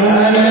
Hare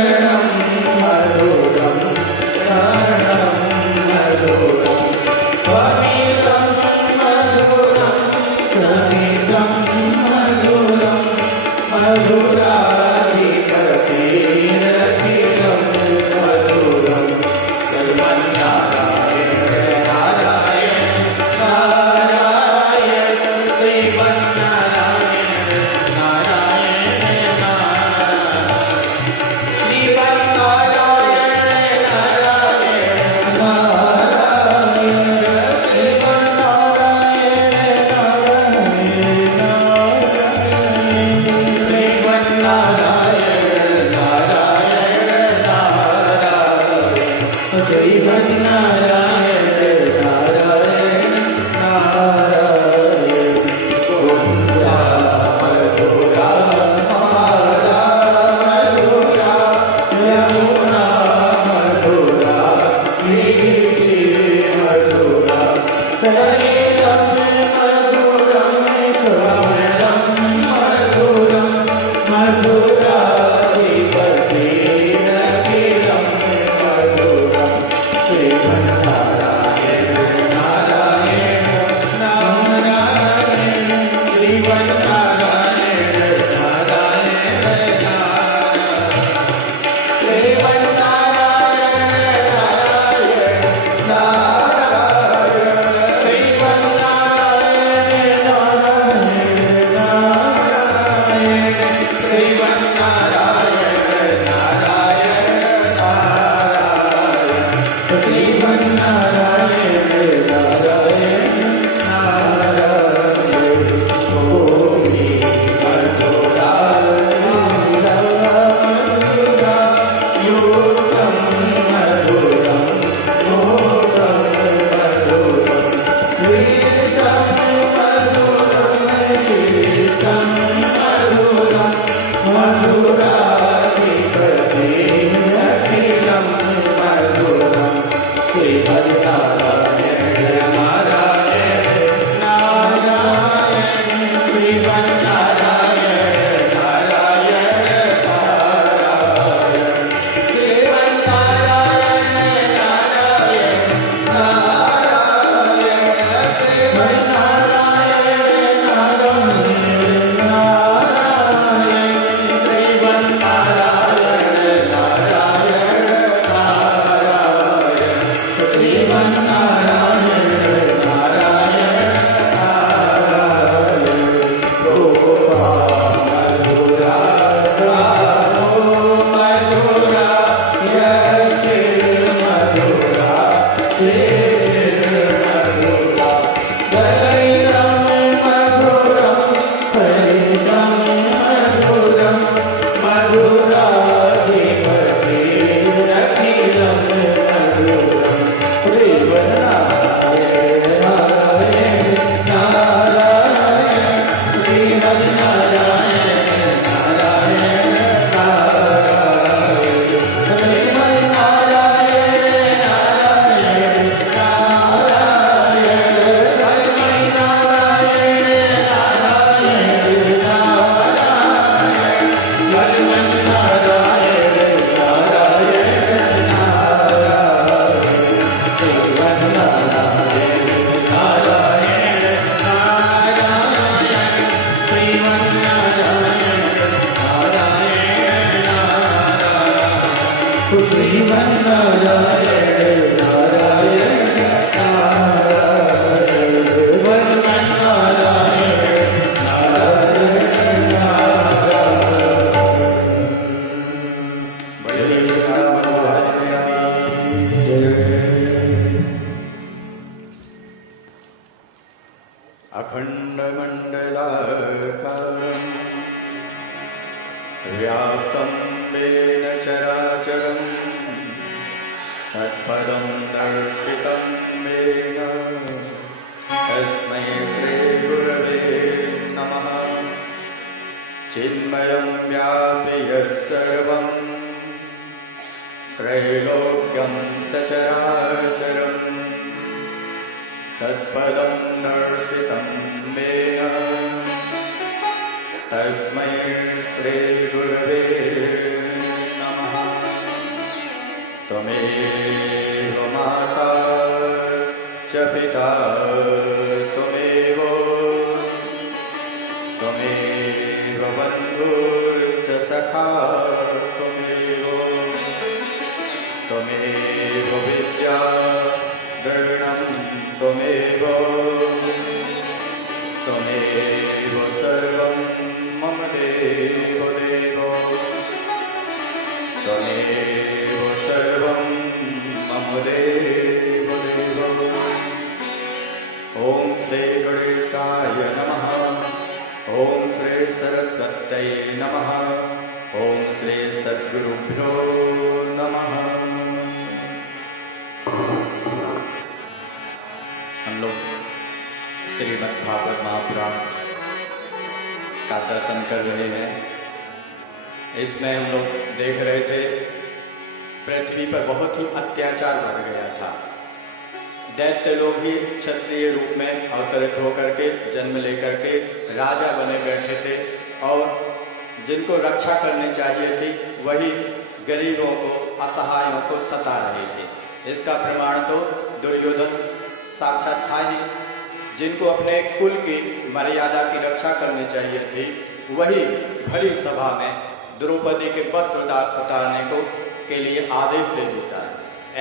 के लिए आदेश दे देता है।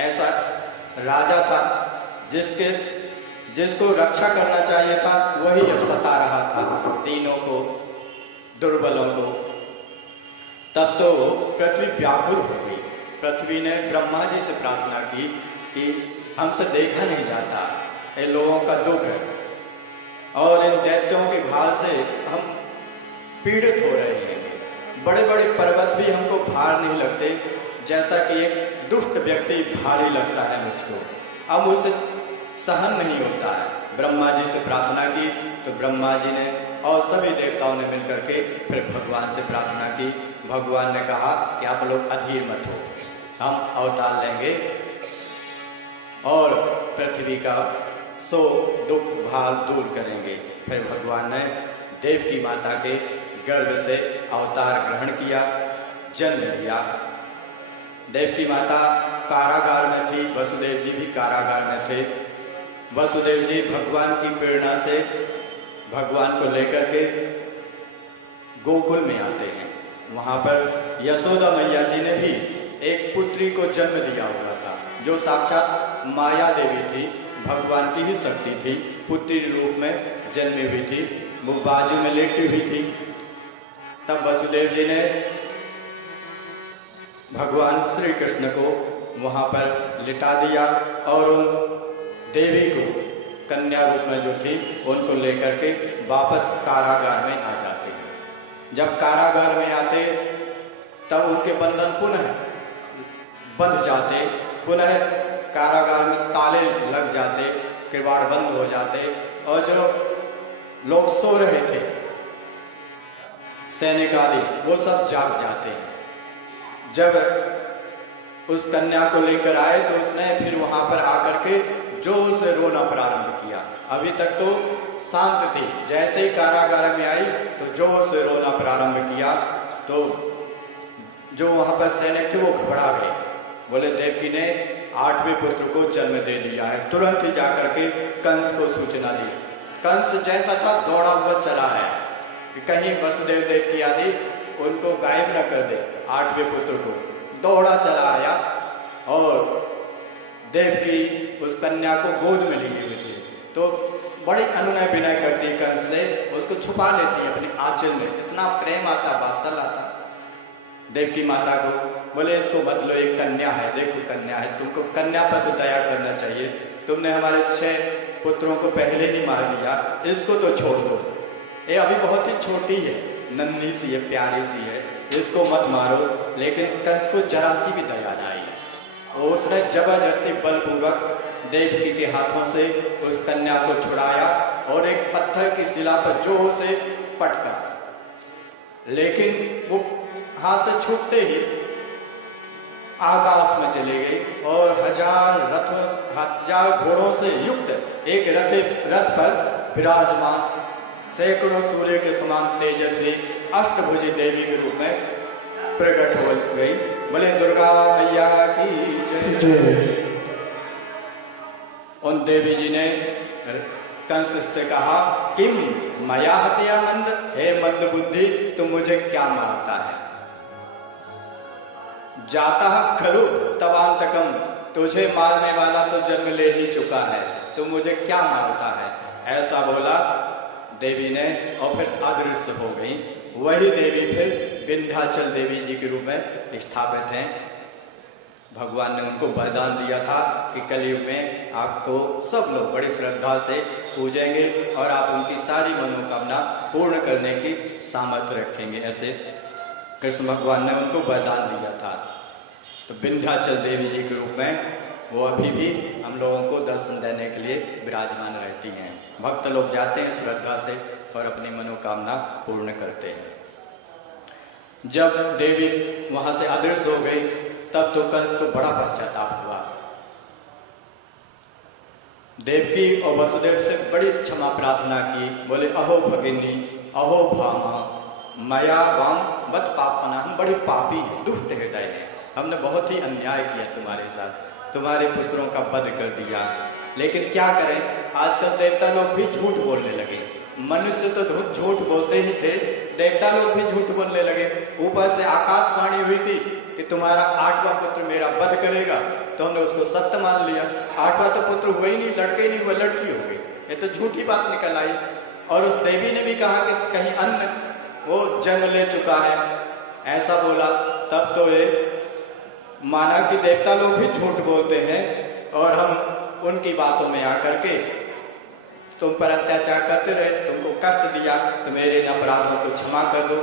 ऐसा राजा था जिसको रक्षा करना चाहिए था, वही अब सता रहा था तीनों को, दुर्बलों को। तब तो पृथ्वी व्याकुल हो गई। पृथ्वी ने ब्रह्मा जी से प्रार्थना की कि हमसे देखा नहीं जाता, इन लोगों का दुख है और इन दैत्यों के भार से हम पीड़ित हो रहे हैं। बड़े बड़े पर्वत भी हमको भार नहीं लगते, जैसा कि एक दुष्ट व्यक्ति भारी लगता है मुझको, अब उसे सहन नहीं होता है। ब्रह्मा जी से प्रार्थना की तो ब्रह्मा जी ने और सभी देवताओं ने मिलकर के फिर भगवान से प्रार्थना की। भगवान ने कहा कि आप लोग अधीर मत हो, हम अवतार लेंगे और पृथ्वी का शोक दुख भार दूर करेंगे। फिर भगवान ने देवकी माता के गर्भ से अवतार ग्रहण किया, जन्म लिया। देवकी माता कारागार में थी, वसुदेव जी भी कारागार में थे। वसुदेव जी भगवान की प्रेरणा से भगवान को लेकर के गोकुल में आते हैं। वहाँ पर यशोदा मैया जी ने भी एक पुत्री को जन्म दिया हुआ था, जो साक्षात माया देवी थी, भगवान की ही शक्ति थी, पुत्री रूप में जन्मी हुई थी, वो बाजू में लेटी हुई थी। तब वसुदेव जी ने भगवान श्री कृष्ण को वहाँ पर लिटा दिया और उन देवी को कन्या रूप में जो थी उनको लेकर के वापस कारागार में आ जाते हैं। जब कारागार में आते तब उसके बंधन पुनः बंध जाते, पुनः कारागार में ताले लग जाते, किवाड़ बंद हो जाते और जो लोग सो रहे थे सैनिक आदि वो सब जाग जाते हैं। जब उस कन्या को लेकर आए तो उसने फिर वहां पर आकर के जोर से रोना प्रारंभ किया। अभी तक तो शांत थी, जैसे ही कारागार में आई तो जोर से रोना प्रारंभ किया। तो जो वहां पर सैनिक थे वो घबरा गए, बोले देवकी ने 8वें पुत्र को जन्म दे दिया है। तुरंत ही जाकर के कंस को सूचना दी। कंस जैसा था दौड़ा हुआ चला है कि कहीं वसुदेव देवकी आदि उनको गायब न कर दे। 8वें पुत्र को दौड़ा चला आया और देवकी उस कन्या को गोद में लिए हुए थे, तो बड़ी अनुनय विनय करती कंस से, उसको छुपा लेती है अपनी आंचल में। इतना प्रेम आता, वात्सल्य आता देवकी माता को। बोले इसको मत लो, एक कन्या है, देखो कन्या है, तुमको कन्या पर तो दया करना चाहिए, तुमने हमारे 6 पुत्रों को पहले ही मार दिया, इसको तो छोड़ दो, ये अभी बहुत ही छोटी है, नन्ही सी है, प्यारी सी है, इसको मत मारो। लेकिन कंस को जरा सी भी दया नहीं है, उसने जबरदस्ती बलपूर्वक देवकी के हाथों से उस कन्या को छुड़ाया और एक पत्थर की शिला पर जोर से पटका। लेकिन वो हाथ से छूटते ही आकाश में चले गई और 1000 घोड़ों से युक्त एक रथ पर विराजमान सैकड़ों सूर्य के समान तेजस्वी अष्टभुजी देवी के रूप में प्रकट हो गई। बोले दुर्गा मैया की जय। उन देवी जी ने कंस से कहा, किम मया हत्या मंद, हे मंद बुद्धि, तुम मुझे क्या मारता है? जाता खलु तवांतकम, तुझे मारने वाला तो जन्म ले ही चुका है, तुम मुझे क्या मारता है? ऐसा बोला देवी ने और फिर अदृश्य हो गई। वही देवी फिर विंध्याचल देवी जी के रूप में स्थापित हैं। भगवान ने उनको वरदान दिया था कि कलयुग में आपको सब लोग बड़ी श्रद्धा से पूजेंगे और आप उनकी सारी मनोकामना पूर्ण करने की सामर्थ्य रखेंगे। ऐसे कृष्ण भगवान ने उनको वरदान दिया था। तो विंध्याचल देवी जी के रूप में वो अभी भी हम लोगों को दर्शन देने के लिए विराजमान रहती हैं। भक्त लोग जाते हैं श्रद्धा से और अपनी मनोकामना पूर्ण करते हैं। जब देवी वहां से अदृश्य हो गई तब तो कंस को बड़ा पश्चाताप हुआ। देवकी और वसुदेव से बड़ी क्षमा प्रार्थना की। बोले अहो भगिनी, अहो भामा, मया वाम बत पापना, हम बड़े पापी हैं, दुष्ट हृदय हैं, हमने बहुत ही अन्याय किया तुम्हारे साथ, तुम्हारे पुत्रों का वध कर दिया। लेकिन क्या करें, आजकल देवता लोग भी झूठ बोलने लगे। मनुष्य तो झूठ बोलते ही थे, देवता लोग भी झूठ बोलने लगे। ऊपर से आकाशवाणी हुई थी कि तुम्हारा 8वां पुत्र मेरा वध करेगा, तो हमने उसको सत्य मान लिया। 8वां तो पुत्र हुआ ही नहीं, लड़के ही नहीं हुआ, लड़की हो गई। ये तो झूठी बात निकल आई। और उस देवी ने भी कहा कि कहीं अन्य वो जन्म ले चुका है, ऐसा बोला। तब तो ये माना कि देवता लोग भी झूठ बोलते हैं और हम उनकी बातों में आकर के तुम पर अत्याचार करते रहे, तुमको कष्ट दिया, तो मेरे अपराधों को क्षमा कर दो।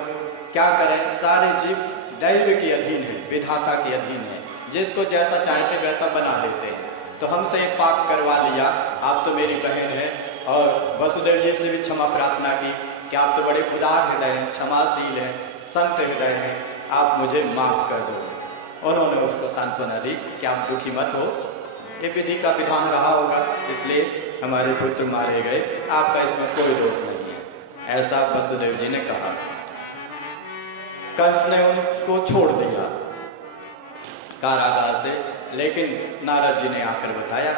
क्या करें, सारे जीव दैव के अधीन है, विधाता के अधीन है, जिसको जैसा चाहते वैसा बना देते हैं। तो हमसे ये पाप करवा लिया, आप तो मेरी बहन है। और वसुदेव जी से भी क्षमा प्रार्थना की कि आप तो बड़े उदार हृदय हैं, क्षमाशील हैं, संत हृदय हैं, आप मुझे माफ कर दो। उन्होंने उसको सांत्वना दी कि आप दुखी मत हो, ये विधि का विधान रहा होगा, इसलिए हमारे पुत्र मारे गए, आपका इसमें कोई दोष नहीं है, ऐसा वसुदेव जी ने कहा। कंस ने उनको छोड़ दिया कारागार से, लेकिन नारद जी ने आकर बताया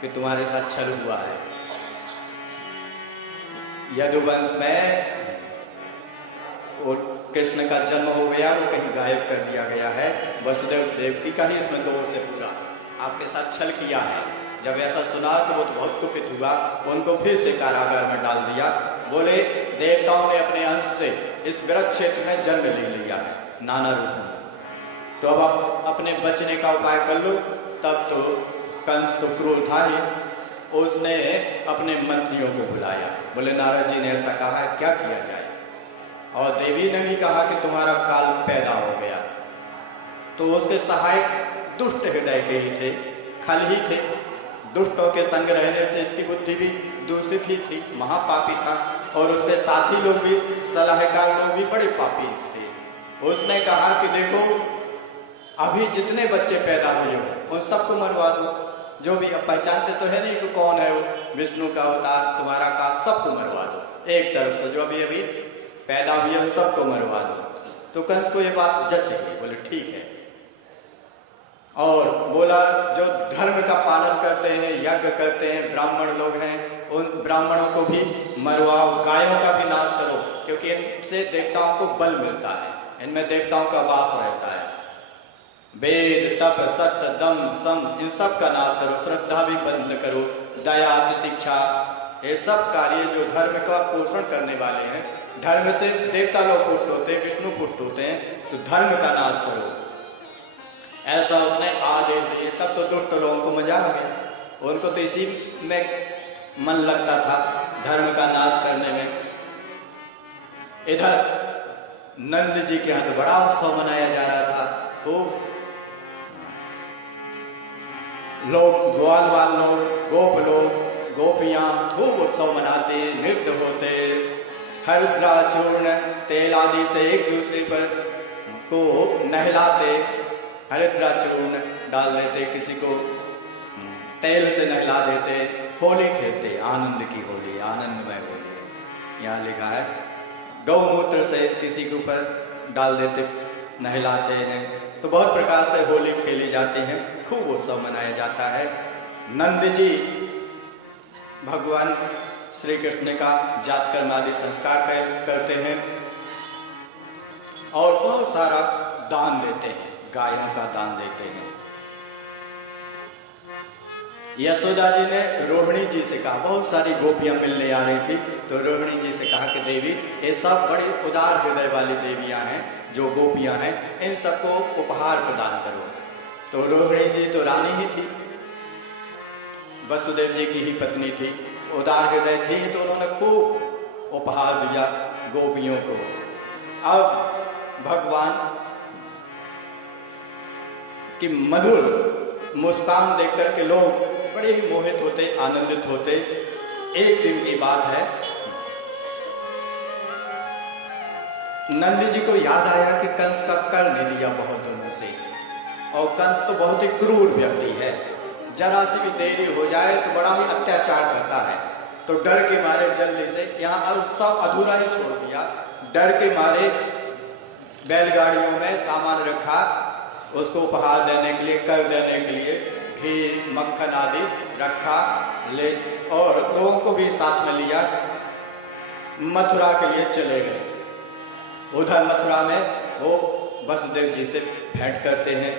कि तुम्हारे साथ छल हुआ है। यदुवंश में वो कृष्ण का जन्म हो गया, वो कहीं गायब कर दिया गया है। वसुदेव देवकी का ही इसमें दोष है पूरा, आपके साथ छल किया है। जब ऐसा सुना तो वो तो बहुत कुपित हुआ, उनको फिर से कारागार में डाल दिया। बोले देवताओं ने अपने अंश से इस वृक्ष क्षेत्र में जन्म ले लिया है नाना रूप में, तो अब आप अपने बचने का उपाय कर लो। तब तो कंस तो क्रूर था ही, उसने अपने मंत्रियों को बुलाया। बोले नारद जी ने ऐसा कहा है, क्या किया जाए। और देवी ने भी कहा कि तुम्हारा काल पैदा हो गया। तो उसके सहायक दुष्ट हृदय के ही थे, खल ही थे। दुष्टों के संग रहने से इसकी बुद्धि भी दूषित ही थी, महापापी था। और उसके साथी लोग भी, सलाहकार लोग भी बड़े पापी थे। उसने कहा कि देखो, अभी जितने बच्चे पैदा हुए हो उन सबको मरवा दो। जो भी, अब पहचानते तो है नहीं कि कौन है वो, विष्णु का अवतार, तुम्हारा का, सबको मरवा दो। एक तरफ से जो अभी अभी पैदा हुए उन सबको मरवा दो। तो कंस को ये बात जच गई, बोले ठीक है। और बोला जो धर्म का पालन करते हैं, यज्ञ करते हैं, ब्राह्मण लोग हैं, उन ब्राह्मणों को भी मरवाओ, गायों का भी नाश करो, क्योंकि इनसे देवताओं को बल मिलता है, इनमें देवताओं का वास रहता है। वेद, तप, सत्य, दम, सम, इन सब का नाश करो, श्रद्धा भी बंद करो, दया, प्रतीक्षा, ये सब कार्य जो धर्म का पोषण करने वाले हैं। धर्म से देवता लोग पुष्ट होते हैं, विष्णु पुष्ट होते हैं, तो धर्म का नाश करो, ऐसा उसने आदेश दिए। तब तो दुष्ट लोगों को मजा आ गया, उनको तो इसी में मन लगता था, धर्म का नाश करने में। इधर नंद जी के यहाँ तो बड़ा उत्सव मनाया जा रहा था। खूब लोग, ग्वाल वाल लोग, गोप लोग, गोपियां खूब उत्सव मनाते, नृत्य होते, हरिद्रा चूर्ण तेल आदि से एक दूसरे पर को नहलाते, हरिद्रा चूर्ण डाल देते, किसी को तेल से नहला देते, होली खेलते, आनंद की होली, आनंदमय होली। यहाँ लिखा है गौमूत्र से किसी के ऊपर डाल देते, नहलाते हैं। तो बहुत प्रकार से होली खेली जाती है, खूब उत्सव मनाया जाता है। नंद जी भगवान श्री कृष्ण का जातकर्म आदि संस्कार करते हैं और बहुत सारा दान देते हैं, गायों का दान देते हैं। यशोदा जी ने रोहिणी जी से कहा, बहुत सारी गोपियां मिलने आ रही थी, तो रोहिणी जी से कहा कि देवी, ये सब बड़ी उदार हृदय वाली देवियां हैं, जो गोपियां हैं, इन सबको उपहार प्रदान करो। तो रोहिणी जी तो रानी ही थी, वसुदेव जी की ही पत्नी थी, उदार हृदय थी, तो उन्होंने खूब उपहार दिया गोपियों को। अब भगवान की मधुर मुस्कान देख करके लोग बड़े ही मोहित होते, आनंदित होते। एक दिन की बात है, नंद जी को याद आया कि कंस का कर नहीं दिया बहुत दिनों से, और कंस तो बहुत ही क्रूर व्यक्ति है, जरा सी भी देरी हो जाए तो बड़ा ही अत्याचार करता है। तो डर के मारे जल्दी से यहाँ उत्सव अधूरा ही छोड़ दिया, डर के मारे बैलगाड़ियों में सामान रखा, उसको उपहार देने के लिए, कर देने के लिए घी, मक्खन आदि रखा ले, और लोगों को भी साथ में लिया, मथुरा के लिए चले गए। उधर मथुरा में वो वसुदेव जी से भेंट करते हैं,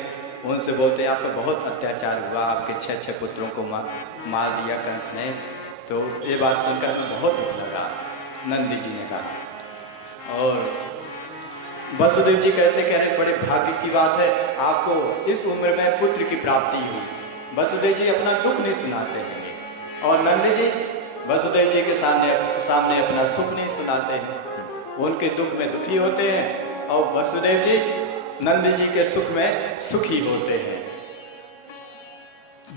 उनसे बोलते हैं आपका बहुत अत्याचार हुआ, आपके 6 पुत्रों को मार दिया कंस ने। तो ये बात सुनकर हमें बहुत दुख लगा, नंदी जी ने कहा। और वसुदेव जी कहते कह रहे बड़े भाग्य की बात है, आपको इस उम्र में पुत्र की प्राप्ति हुई। वसुदेव जी अपना दुख नहीं सुनाते हैं और नंदी जी वसुदेव जी के सामने अपना सुख नहीं सुनाते हैं, उनके दुख में दुखी होते हैं और वसुदेव जी नंदी जी के सुख में सुखी होते हैं।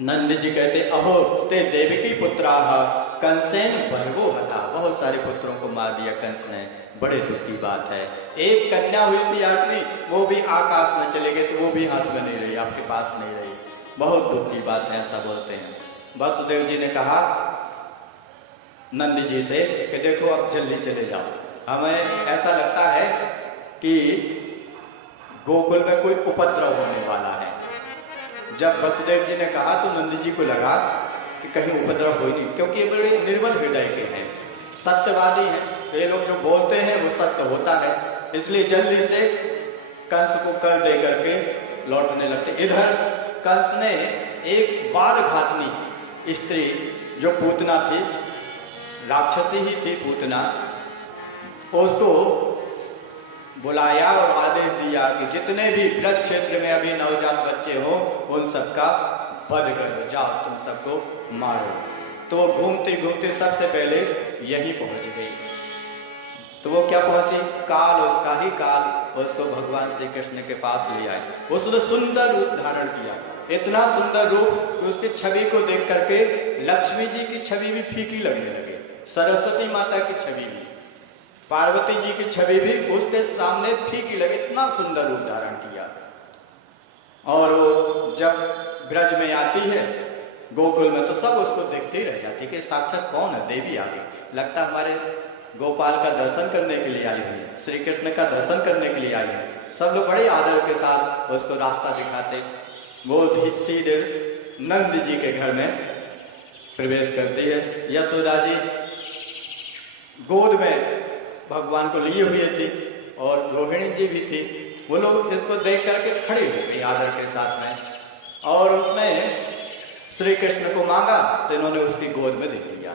नंद जी कहते अहो ते देवकी पुत्रा कंसेन बहवो हता, बहुत सारे पुत्रों को मार दिया कंस ने, बड़े दुख की बात है। एक कन्या हुई थी आठवीं, वो भी आकाश में चले गए, तो वो भी हाथ में नहीं रही, आपके पास नहीं रही, बहुत दुख की बात है, ऐसा बोलते हैं। वसुदेव जी ने कहा नंद जी से कि देखो अब जल्दी चले जाओ, हमें ऐसा लगता है कि गोकुल में कोई उपद्रव होने वाला है। जब वसुदेव जी ने कहा तो नंद जी को लगा कि कहीं उपद्रव हो ही नहीं, क्योंकि ये बड़े निर्मल हृदय के हैं, सत्यवादी हैं, तो ये लोग जो बोलते हैं वो सत्य होता है, इसलिए जल्दी से कंस को कर दे करके लौटने लगते। इधर कंस ने एक बाल घातनी स्त्री जो पूतना थी, राक्षसी ही थी पूतना, उसको बुलाया और आदेश दिया कि जितने भी ब्रज क्षेत्र में अभी नवजात बच्चे हो उन सबका वध कर दो, जाओ तुम सबको मारो। तो वो घूमते घूमते सबसे पहले यही पहुंच गई। तो वो क्या पहुंची, काल उसका ही काल उसको भगवान श्री कृष्ण के पास ले आए। उसने सुंदर रूप धारण किया, इतना सुंदर रूप कि उसकी छवि को देख करके लक्ष्मी जी की छवि भी फीकी लगने लगे, सरस्वती माता की छवि भी, पार्वती जी की छवि भी उसके सामने फीकी लगे, इतना सुंदर रूप धारण किया। और वो जब ब्रज में आती है गोकुल में तो सब उसको देखते ही रह जाते कि साक्षात कौन है, देवी आ गई, लगता हमारे गोपाल का दर्शन करने के लिए आई है, श्री कृष्ण का दर्शन करने के लिए आई है। सब लोग बड़े आदर के साथ उसको रास्ता दिखाते। वो सीधे नंद जी के घर में प्रवेश करती है। यशोदा जी गोद में भगवान को लिए हुए थी और रोहिणी जी भी थी। वो लोग इसको देख करके खड़े हो गए आदर के साथ में, और उसने श्री कृष्ण को मांगा तो इन्होंने उसकी गोद में दे दिया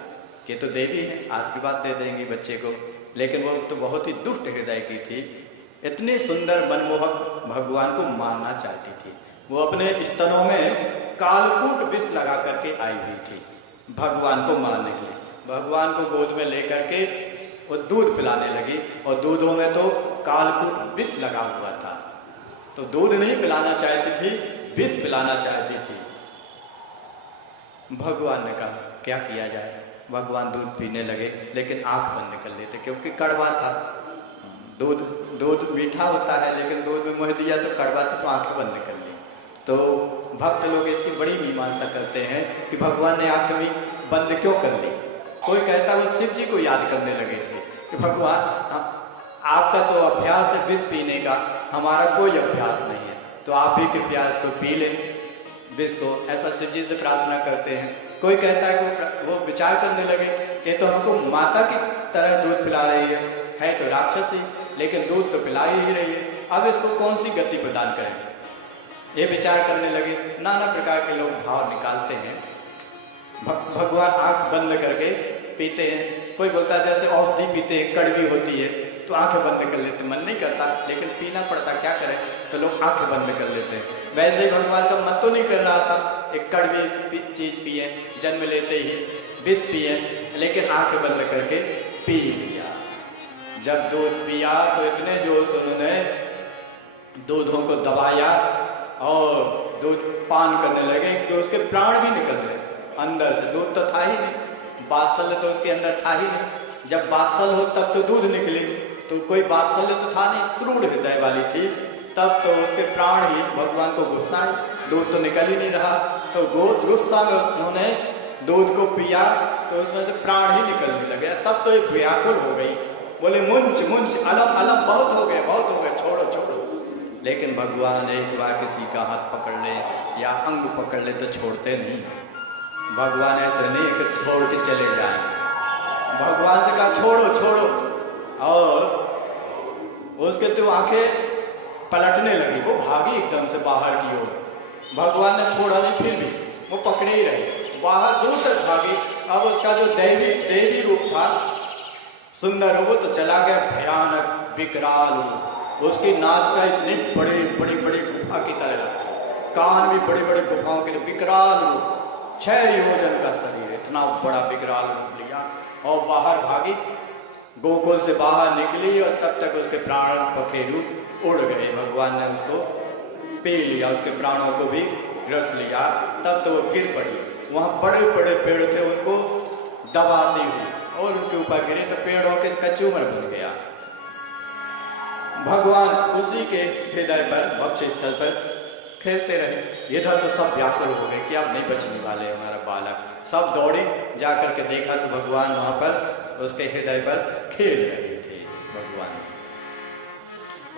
कि तो देवी है, आशीर्वाद दे देंगी बच्चे को। लेकिन वो तो बहुत ही दुष्ट हृदय की थी, इतनी सुंदर मनमोहक भगवान को मारना चाहती थी। वो अपने स्तनों में कालकूट विष लगा करके आई हुई थी भगवान को मारने के लिए। भगवान को गोद में लेकर के वो दूध पिलाने लगी और दूधों में तो कालकूट विष लगा हुआ था, तो दूध नहीं पिलाना चाहती थी, विष पिलाना चाहती थी। भगवान ने कहा क्या किया जाए। भगवान दूध पीने लगे, लेकिन आंख बंद कर लेते क्योंकि कड़वा था। दूध मीठा होता है, लेकिन दूध में मोह दिया तो कड़वा था, तो आंखें बंद कर ली। तो भक्त लोग इसकी बड़ी मीमांसा करते हैं कि भगवान ने आंखें भी बंद क्यों कर ली। कोई कहता वो शिव जी को याद करने लगे थे कि भगवान आपका तो अभ्यास है विष पीने का, हमारा कोई अभ्यास नहीं है, तो आप भी कृपया इसको पी लें विष को, ऐसा शिव जी से प्रार्थना करते हैं। कोई कहता है कि वो विचार करने लगे कि तो हमको माता की तरह दूध पिला रही है तो राक्षसी, लेकिन दूध तो पिला ही रही है, अब इसको कौन सी गति प्रदान करें, ये विचार करने लगे। नाना प्रकार के लोग भाव निकालते हैं। भगवान आंख बंद करके पीते हैं। कोई बोलता है जैसे औषधि पीते हैं, कड़वी होती है तो आंखें बंद कर लेते, मन नहीं करता लेकिन पीना पड़ता, क्या करें, तो लोग आंखें बंद कर लेते हैं। वैसे ही भगवान का मन तो नहीं कर रहा था एक कड़वी चीज पिए, जन्म लेते ही विष पिए, लेकिन आंखें बंद करके पी लिया। जब दूध पिया तो इतने जोश उन्होंने दूधों को दबाया और दूध पान करने लगे कि उसके प्राण भी निकल गए अंदर से। दूध तो था ही नहीं, बात्सल्य तो उसके अंदर था ही नहीं। जब बात्सल्य हो तब तो दूध निकले, तो कोई बात्सल्य तो था नहीं, क्रूर हृदय वाली थी, तब तो उसके प्राण ही भगवान को गुस्सा है, दूध तो निकल ही नहीं रहा, तो गुस्सा में उन्होंने दूध को पिया तो उसमें से प्राण ही निकलने लगे। तब तो ये व्याकुल हो गई, बोले मुंच मुंच अलम अलम, बहुत हो गए छोड़ो छोड़ो। लेकिन भगवान एक बार किसी का हाथ पकड़ ले या अंग पकड़ ले तो छोड़ते नहीं। भगवान ऐसे नहीं कि छोड़ के चले जाए, भगवान से कहा छोड़ो, और उसके तो आंखें पलटने लगी, वो भागी एकदम से बाहर की ओर। भगवान ने छोड़ा नहीं, फिर भी वो पकड़े ही रहे, बाहर दूर तक भागी। अब उसका जो देवी रूप था, सुंदर रूप, तो चला गया भयानक विकराल रूप। उसकी नाक का इतने बड़े बड़े बड़े गुफा की तरह लगता, कान भी बड़े बड़े गुफाओं के, विकराल रूप, 6 योजन का शरीर, इतना बड़ा विकराल रूप लिया और बाहर भागी, गोकुल से बाहर निकली और तब तक उसके प्राण पखेरु उड़ गए। भगवान ने उसको पी लिया, उसके प्राणों को भी ग्रस लिया। तब तो वो गिर पड़ी, वहाँ बड़े बड़े पेड़ थे, उनको दबाती हुई और उनके ऊपर गिरे तो पेड़ों के कचूमर बन गया। भगवान उसी के हृदय पर, वक्ष स्थल पर खेलते रहे। इधर तो सब व्याकुल हो गए कि अब नहीं बचने वाले हमारा बालक। सब दौड़े, जाकर के देखा तो भगवान वहां पर उसके हृदय पर खेल रहे थे। भगवान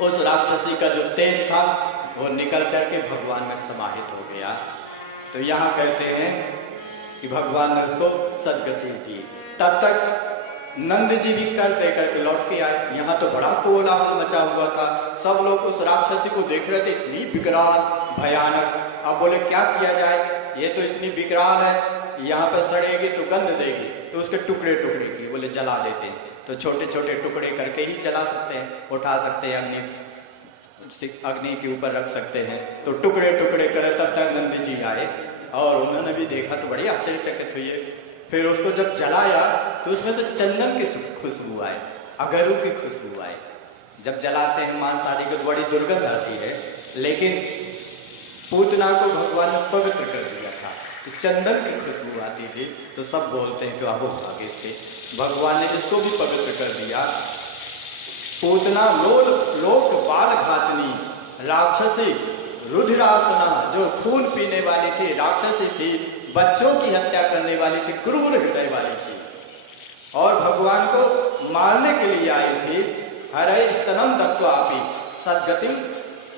उस राक्षसी का जो तेज था वो निकल करके भगवान में समाहित हो गया। तो यहाँ कहते हैं कि भगवान ने उसको सदगति दी। तब तक नंद जी भी कर दे करके लौट के आए। यहाँ तो बड़ा कोलाहल मचा हुआ था, सब लोग उस राक्षसी को देख रहे थे, इतनी विकराल भयानक। अब बोले क्या किया जाए, ये तो इतनी विकराल है, यहाँ पर सड़ेगी तो गंध देगी, तो उसके टुकड़े टुकड़े किए, बोले जला देते हैं। तो छोटे छोटे टुकड़े करके ही जला सकते हैं, उठा सकते हैं, अग्नि के ऊपर रख सकते हैं। तो टुकड़े टुकड़े करे। तब तक नंद जी आए और उन्होंने भी देखा तो बड़ी आश्चर्यचकित हुई। फिर उसको जब जलाया तो उसमें से चंदन की खुशबू आए, अगरू की खुशबू आए। जब जलाते हैं मांस आदि को बड़ी दुर्गंध आती है, लेकिन पूतना को भगवान ने पवित्र कर दिया था तो चंदन की खुशबू आती थी। तो सब बोलते हैं कि आहो भाग्य इसके, भगवान ने इसको भी पवित्र कर दिया। पूतना लोक बाल घातनी राक्षसी रुधिरासना, जो खून पीने वाली थी, राक्षसी थी, बच्चों की हत्या करने वाली थी, क्रूर हृदय वाली थी और भगवान को मारने के लिए आई थी। हरे स्तनम दत्वापि सद्गति,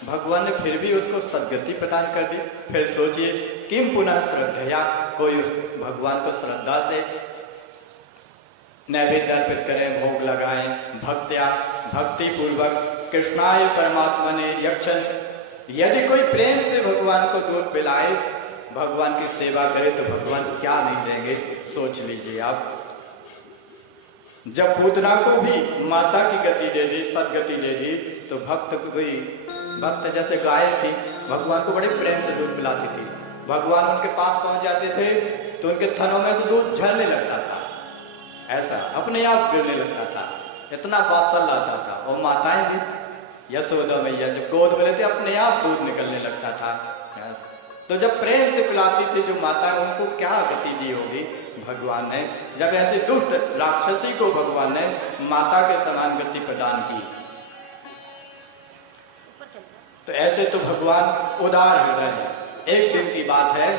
भगवान ने फिर भी उसको सद्गति प्रदान कर दी। फिर सोचिए किम पुनः श्रद्धया, कोई उस भगवान को श्रद्धा से नैवेद्य अर्पित करें, भोग लगाएं, भक्ति पूर्वक कृष्णाय परमात्मा ने यक्षण, यदि कोई प्रेम से भगवान को दूध पिलाए, भगवान की सेवा करे तो भगवान क्या नहीं देंगे, सोच लीजिए आप। जब पूतना को भी माता की गति दे दी, सदगति दे दी, तो भक्त जैसे गाय थी, भगवान को बड़े प्रेम से दूध पिलाती थी। भगवान उनके पास पहुंच जाते थे तो उनके थनों में से दूध झरने लगता था, ऐसा अपने आप गिरने लगता था, इतना वात्सल्य आता था। और माताएं भी, यशोदा मैया जब गोद में लेते अपने आप दूध निकलने लगता था। तो जब प्रेम से पिलाती थी जो माता, उनको क्या गति दी होगी भगवान ने, जब ऐसे दुष्ट राक्षसी को भगवान ने माता के समान गति प्रदान की। तो ऐसे तो भगवान उदार हृदय है। एक दिन की बात है,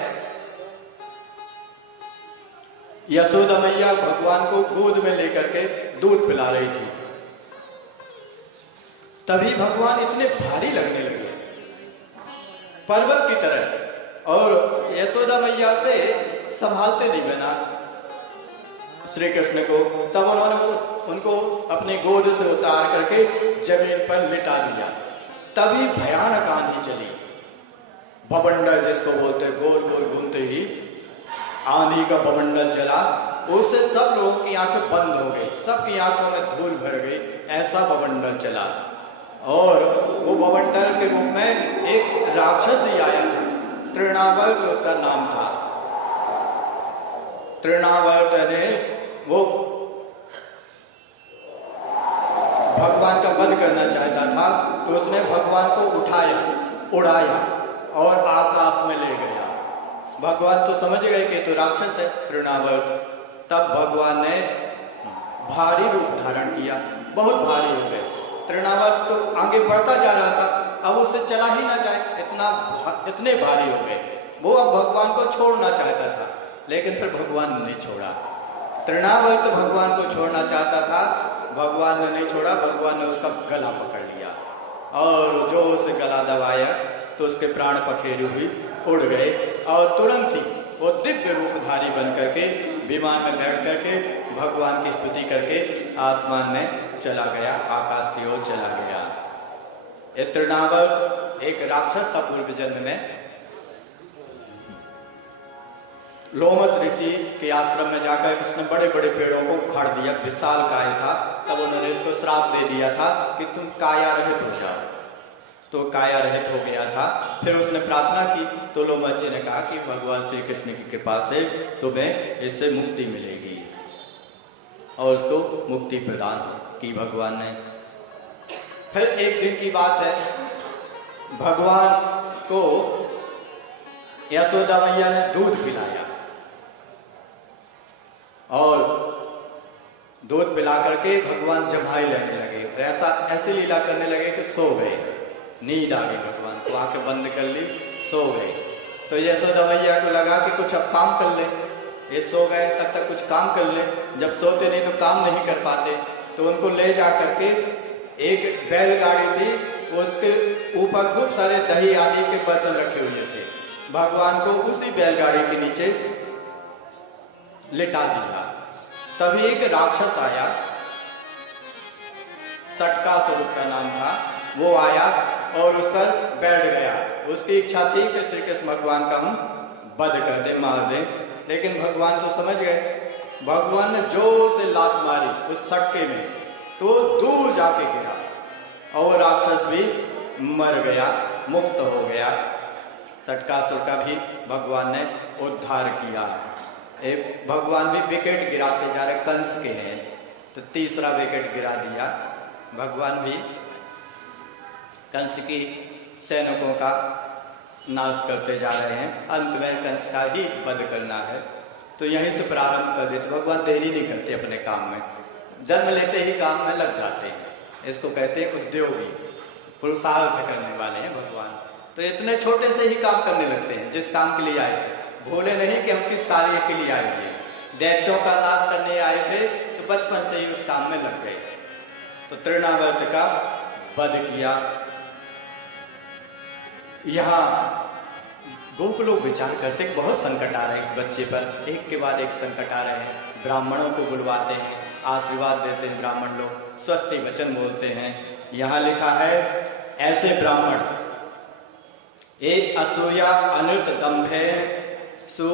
यशोदा मैया भगवान को गोद में लेकर के दूध पिला रही थी। तभी भगवान इतने भारी लगने लगे, पर्वत की तरह, और यशोदा मैया से संभालते नहीं बना श्री कृष्ण को। तब उन्होंने उनको अपनी गोद से उतार करके जमीन पर लिटा दिया। तभी भयानक आंधी चली, भवंडर जिसको बोलते, गोल गोल घूमते ही आंधी का भवंडर चला। उससे सब लोगों की आंखें बंद हो गई, सबकी आंखों में धूल भर गई, ऐसा भवंडर चला। और वो भवंडर के रूप में एक राक्षसी आया, तृणावर्त उसका नाम था। तृणावर्त ने वो भगवान का वध करना चाहता था, तो उसने भगवान को उठाया, उड़ाया और आकाश में ले गया। भगवान तो समझ गए कि तो राक्षस है तृणावर्त। तब भगवान ने भारी रूप धारण किया, बहुत भारी हो गए। तृणावर्त तो आगे बढ़ता जा रहा था, अब उससे चला ही ना जाए, इतने भारी हो गए। वो अब भगवान को छोड़ना चाहता था, लेकिन फिर भगवान ने नहीं छोड़ा। तृणावर्त भगवान को छोड़ना चाहता था, भगवान ने नहीं छोड़ा। भगवान ने उसका गला पकड़ लिया और जो उसे गला दबाया तो उसके प्राण पखेरु हुई उड़ गए और तुरंत ही वो दिव्य रूपधारी बन करके विमान में बैठ करके भगवान की स्तुति करके आसमान में चला गया, आकाश की ओर चला गया। ये तृणावर्त एक राक्षस था पूर्व जन्म में। लोमस ऋषि के आश्रम में जाकर उसने बड़े बड़े पेड़ों को उखाड़ दिया, विशाल काय था। तब उन्होंने इसको श्राप दे दिया था कि तुम काया रहित हो जाओ। तो काया रहित हो गया था। फिर उसने प्रार्थना की तो लोमस जी ने कहा कि भगवान श्री कृष्ण की कृपा से तुम्हें इससे मुक्ति मिलेगी, और उसको मुक्ति प्रदान की भगवान ने। फिर एक दिन की बात है, भगवान को यशोदा मैया ने दूध पिलाया, और दूध पिला करके भगवान जमाई लेने लगे। ऐसी लीला करने लगे कि सो गए, नींद आ गई, भगवान को आंखें बंद कर ली, सो गए। तो यशोदा मैया को लगा कि कुछ अब काम कर ले, ये सो गए तब तक कुछ काम कर ले। जब सोते नहीं तो काम नहीं कर पाते, तो उनको ले जा करके एक बैलगाड़ी थी, उसके ऊपर खूब सारे दही आदि के बर्तन रखे हुए थे। भगवान को उसी बैलगाड़ी के नीचे लिटा दिया। तभी एक राक्षस आया, सटकासुर उसका नाम था, वो आया और उस पर बैठ गया। उसकी इच्छा थी कि श्री कृष्ण भगवान का हम वध कर दे, मार दे, लेकिन भगवान तो समझ गए। भगवान ने जोर से लात मारी उस सटके में, तो दूर जाके गिरा और राक्षस भी मर गया, मुक्त हो गया। सटकासुर का भी भगवान ने उद्धार किया। भगवान भी विकेट गिराते जा रहे, कंस के हैं, तो तीसरा विकेट गिरा दिया। भगवान भी कंस की सैनिकों का नाश करते जा रहे हैं। अंत में कंस का ही वध करना है, तो यहीं से प्रारंभ कर देते। भगवान देरी नहीं करते अपने काम में, जन्म लेते ही काम में लग जाते हैं। इसको कहते हैं उद्योगी, पुरुषार्थ करने वाले हैं भगवान। तो इतने छोटे से ही काम करने लगते हैं जिस काम के लिए आए थे। भूले नहीं कि हम किस कार्य के लिए आए थे। दैत्यों का नाश करने आए थे, तो बचपन से ही उस काम में लग गए। तो तृणावर्त का वध किया। यहाँ गोप लोग विचार करते कि बहुत संकट आ रहे हैं इस बच्चे पर, एक के बाद एक संकट आ रहे हैं। ब्राह्मणों को बुलवाते हैं, आशीर्वाद देते हैं ब्राह्मण लोग, स्वस्ति वचन बोलते हैं। यहाँ लिखा है, ऐसे ब्राह्मण एक असूया अनृत दंभे सु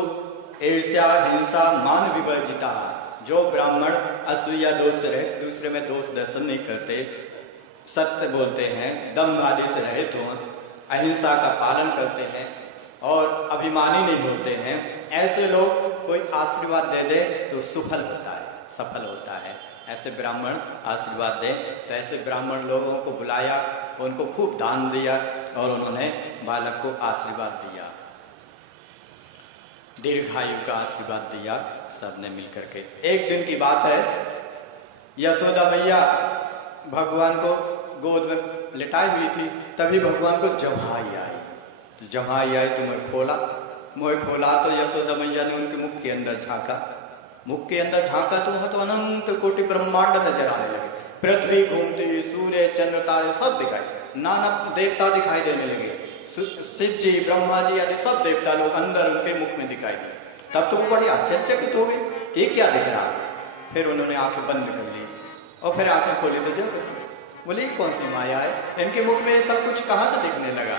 ईर्ष्या हिंसा मान विवर्जिता। जो ब्राह्मण असूया दोष से रहित, दूसरे में दोष दर्शन नहीं करते, सत्य बोलते हैं, दम्भ आदि से रहित हों, अहिंसा का पालन करते हैं और अभिमानी नहीं होते हैं, ऐसे लोग कोई आशीर्वाद दे दे तो सफल होता है, सफल होता है। ऐसे ब्राह्मण आशीर्वाद दे, तो ऐसे ब्राह्मण लोगों को बुलाया, उनको खूब दान दिया और उन्होंने बालक को आशीर्वाद दिया, दीर्घायु का आशीर्वाद दिया सबने मिलकर के। एक दिन की बात है, यशोदा मैया भगवान को गोद में लिटाई हुई थी, तभी भगवान को जमाई आई। तो जमाई आई तो मुँह खोला तो यशोदा मैया ने उनके मुख के अंदर झांका। मुख के अंदर झांका तो वहां तो अनंत कोटि ब्रह्मांड नजर आने लगे। पृथ्वी घूमती हुई, सूर्य चंद्र तारे सब दिखाई, नाना देवता दिखाई देने लगे। शिव जी, ब्रह्मा जी आदि सब देवता लोग अंदर उनके मुख में दिखाई दिए। तब तो वो बड़ी आश्चर्यचकित हो गई कि क्या दिख रहा है। फिर उन्होंने आंखें बंद कर ली और फिर आंखें खोली तो जो बोले कौन सी माया है, इनके मुख में सब कुछ कहाँ से दिखने लगा।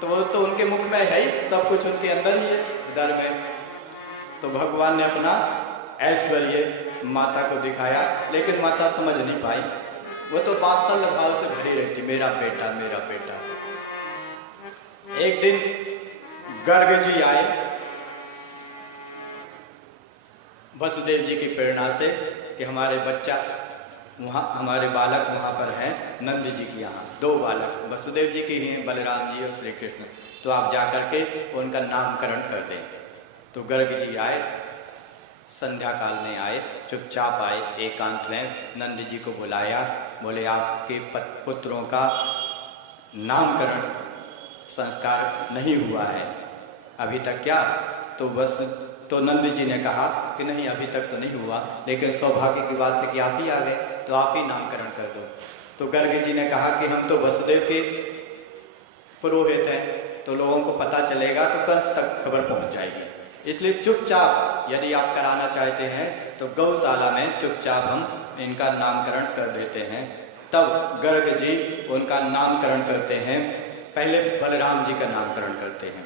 तो वो तो उनके मुख में है ही, सब कुछ उनके अंदर ही है, दर में। तो भगवान ने अपना ऐश्वर्य माता को दिखाया, लेकिन माता समझ नहीं पाई। वो तो वात्सल्य भाव से भरी रहती, मेरा बेटा मेरा बेटा। एक दिन गर्ग जी आए वसुदेव जी की प्रेरणा से कि हमारे बच्चा वहाँ, हमारे बालक वहाँ पर हैं नंद जी की यहाँ। दो बालक वसुदेव जी की ही हैं, बलराम जी और श्री कृष्ण। तो आप जाकर के उनका नामकरण कर दें। तो गर्ग जी आए, संध्या काल में आए, चुपचाप आए, एकांत में नंद जी को बुलाया। बोले आपके पुत्रों का नामकरण संस्कार नहीं हुआ है अभी तक क्या? तो नंद जी ने कहा कि नहीं अभी तक तो नहीं हुआ, लेकिन सौभाग्य की बात है कि आप ही आ गए, तो आप ही नामकरण कर दो। तो गर्ग जी ने कहा कि हम तो वसुदेव के पुरोहित हैं, तो लोगों को पता चलेगा तो कंस तक खबर पहुंच जाएगी, इसलिए चुपचाप यदि आप कराना चाहते हैं तो गौशाला में चुपचाप हम इनका नामकरण कर देते हैं। तब गर्ग जी उनका नामकरण करते हैं। पहले बलराम जी का नामकरण करते हैं।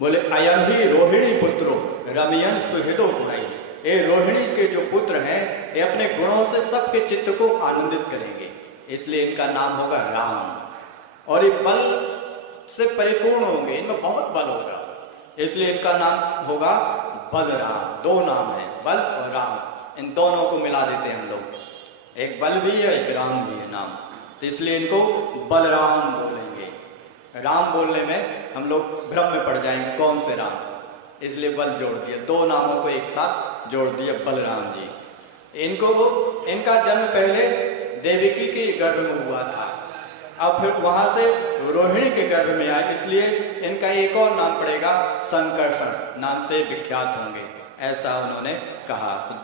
बोले अयम ही रोहिणी पुत्रो रमयन सुहृदो गुणाई। ये रोहिणी के जो पुत्र हैं ये अपने गुणों से सबके चित्त को आनंदित करेंगे, इसलिए इनका नाम होगा राम। और ये बल से परिपूर्ण होंगे, इनमें बहुत बल होगा, इसलिए इनका नाम होगा बलराम। दो नाम है, बल और राम, इन दोनों को मिला देते हैं हम लोग। एक बल भी है, एक राम भी है नाम, तो इसलिए इनको बलराम बोलेंगे। राम बोलने में हम लोग भ्रम में पड़ जाएंगे, कौन से राम, इसलिए बल जोड़ दिया, दो नामों को एक साथ जोड़ दिया, बलराम जी। इनका जन्म पहले देवकी के गर्भ में हुआ था, अब फिर वहां से रोहिणी के गर्भ में आए, इसलिए इनका एक और नाम पड़ेगा, संकर्षण नाम से विख्यात होंगे, ऐसा उन्होंने कहा। तो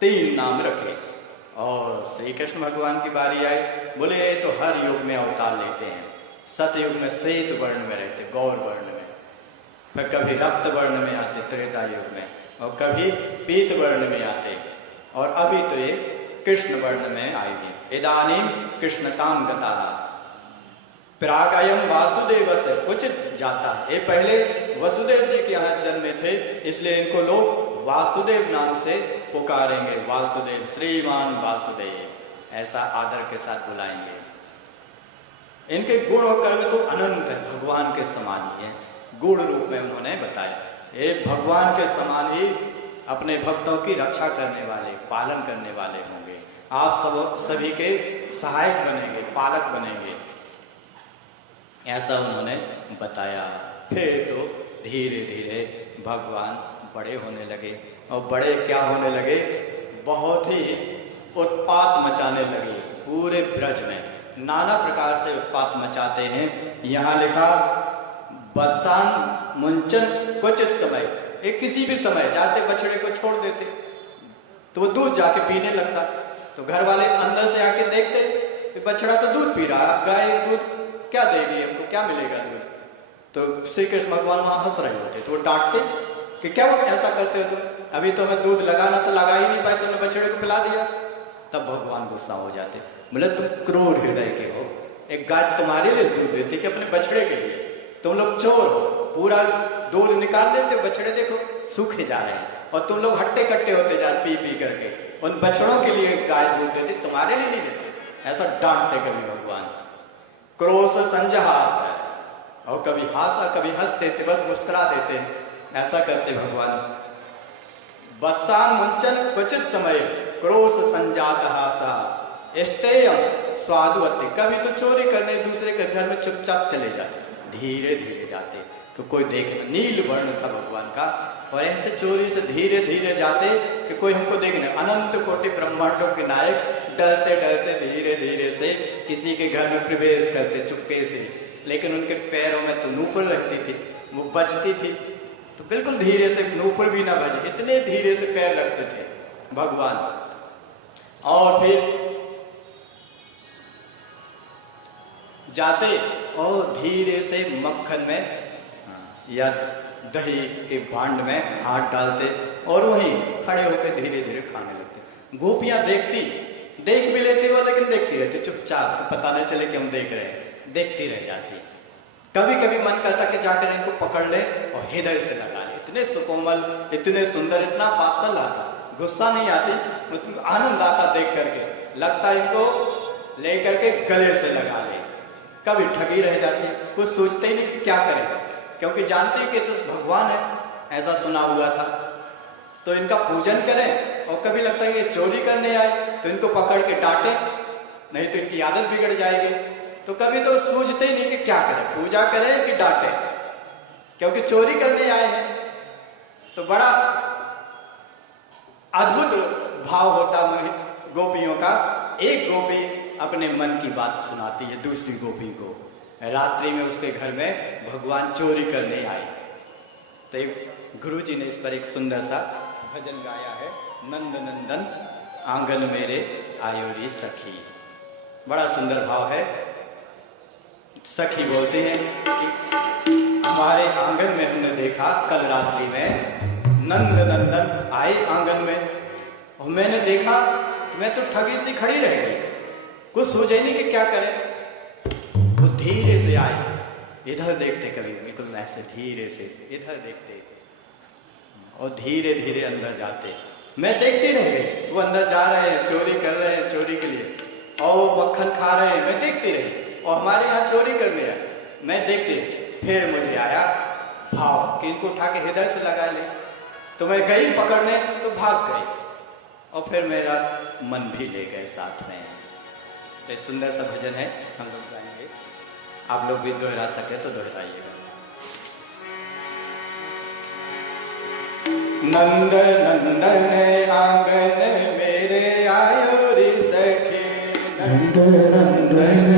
3 नाम रखे। और श्री कृष्ण भगवान की बारी आई, बोले तो हर युग में अवतार लेते हैं। सतयुग में श्वेत वर्ण में रहते, गौर वर्ण में, फिर कभी रक्त वर्ण में आते त्रेता युग में, और कभी पीत वर्ण में आते, और अभी तो ये कृष्ण वर्ण में आएगी। इदानीम कृष्ण काम गता प्रागयम वासुदेव से उचित जाता है। ये पहले वसुदेव जी के यहाँ जन्मे थे, इसलिए इनको लोग वासुदेव नाम से पुकारेंगे। वासुदेव, श्रीमान वासुदेव, ऐसा आदर के साथ बुलाएंगे। इनके गुण और कर्म तो अनंत है, भगवान के समान ही है, गुण रूप में उन्होंने बताया। ये भगवान के समान ही अपने भक्तों की रक्षा करने वाले, पालन करने वाले होंगे। आप सभी के सहायक बनेंगे, पालक बनेंगे, ऐसा उन्होंने बताया। फिर तो धीरे धीरे भगवान बड़े होने लगे, और बड़े क्या होने लगे, बहुत ही उत्पात मचाने लगे। पूरे ब्रज में नाना प्रकार से उत्पात मचाते हैं। यहाँ लिखा बसान मुंचन क्वचित समय, एक किसी भी समय जाते बछड़े को छोड़ देते, तो वो दूध जाके पीने लगता, तो घर वाले अंदर से आके देखते कि बछड़ा तो दूध पी रहा, गाय दूध क्या देगी हमको, क्या मिलेगा दूध। तो श्री कृष्ण भगवान वहां हंस रहे होते, तो वो डांटते कि क्या वो ऐसा करते हो तुम, अभी तो हमें दूध लगाना तो लगा ही नहीं पाए, तुमने बछड़े को पिला दिया। तब भगवान गुस्सा हो जाते, बोले तुम क्रूर हृदय के हो, एक गाय तुम्हारे लिए दूध देती कि अपने बछड़े के लिए, तुम लोग चोर हो, पूरा दूध निकाल लेते हो, बछड़े देखो सूखे जा रहे हैं, और तुम लोग हट्टे कट्टे होते जा पी पी करके, उन बछड़ों के लिए गाय दूध देती, तुम्हारे लिए नहीं देते, ऐसा डांटते कभी भगवान। क्रोध संजहात है, और कभी हासा कभी हंस देते, बस मुस्कुरा देते हैं, ऐसा करते भगवान। बसान मुंचन क्वचित समय क्रोध संजात हासा स्तेयम स्वादुवत्ते, कभी तो चोरी करने दूसरे के घर में चुपचाप चले जाते, धीरे धीरे जाते, तो कोई देखे। नील वर्ण था भगवान का, और ऐसे चोरी से धीरे धीरे जाते कि कोई हमको देखने। अनंत कोटि ब्रह्मांडों के नायक डरते डरते धीरे धीरे से किसी के घर में प्रवेश करते चुपके से, लेकिन उनके पैरों में तो नूपुर रहती थी, वो बजती थी, तो बिल्कुल धीरे से, नूपुर भी ना बजे, इतने धीरे से पैर रखते थे भगवान। और फिर जाते और धीरे से मक्खन में या दही के भांड में हाथ डालते, और वहीं खड़े होकर धीरे धीरे खाने लगते। गोपियां देख भी लेती वो, लेकिन देखती रहती चुपचाप, पता नहीं चले कि हम देख रहे हैं, देखती रह जाती। कभी कभी मन करता कि जाकर इनको पकड़ ले और हृदय से लगा ले, इतने सुकोमल, इतने सुंदर, इतना पासल आता, गुस्सा नहीं आती, तुमको आनंद आता देख करके, लगता इनको लेकर के गले से लगा ले। कभी ठगी रह जाती, कुछ सोचते ही नहीं कि क्या करें, क्योंकि जानते कि तो भगवान है, ऐसा सुना हुआ था, तो इनका पूजन करें। और कभी लगता है कि चोरी करने आए तो इनको पकड़ के डांटे, नहीं तो इनकी आदत बिगड़ जाएगी। तो कभी तो सोचते ही नहीं कि क्या करें, पूजा करें कि डांटे, क्योंकि चोरी करने आए हैं। तो बड़ा अद्भुत भाव होता है गोपियों का। एक गोपी अपने मन की बात सुनाती है दूसरी गोपी को। रात्रि में उसके घर में भगवान चोरी करने आए, तो गुरु जी ने इस पर एक सुंदर सा भजन गाया है, नंद नंदन आंगन मेरे आयोरी सखी। बड़ा सुंदर भाव है। सखी बोलते हैं कि हमारे आंगन में हमने देखा कल रात्रि में नंद नंदन आए आंगन में, और मैंने देखा मैं तो ठगी सी खड़ी रह गई, कुछ सूझे नहीं कि क्या करे। वो धीरे से आए, इधर देखते, कभी बिल्कुल ऐसे धीरे से इधर देखते और धीरे धीरे अंदर जाते। मैं देखती रह गई, वो अंदर जा रहे हैं, चोरी कर रहे हैं चोरी के लिए, और वो मक्खन खा रहे हैं, मैं देखती रही। और हमारे यहाँ चोरी करने आए, मैं देखती। फिर मुझे आया भाव कि इनको उठा के हृदय से लगा ले, तो मैं गई पकड़ने, तो भाग गई, और फिर मेरा मन भी ले गए साथ में। तो सुंदर सा भजन है, हम लोग गाएंगे, आप लोग भी दोहरा सके तो दोहराइएगा। नंद नंदन आंगन मेरे आयो रे सखी, नंद नंदन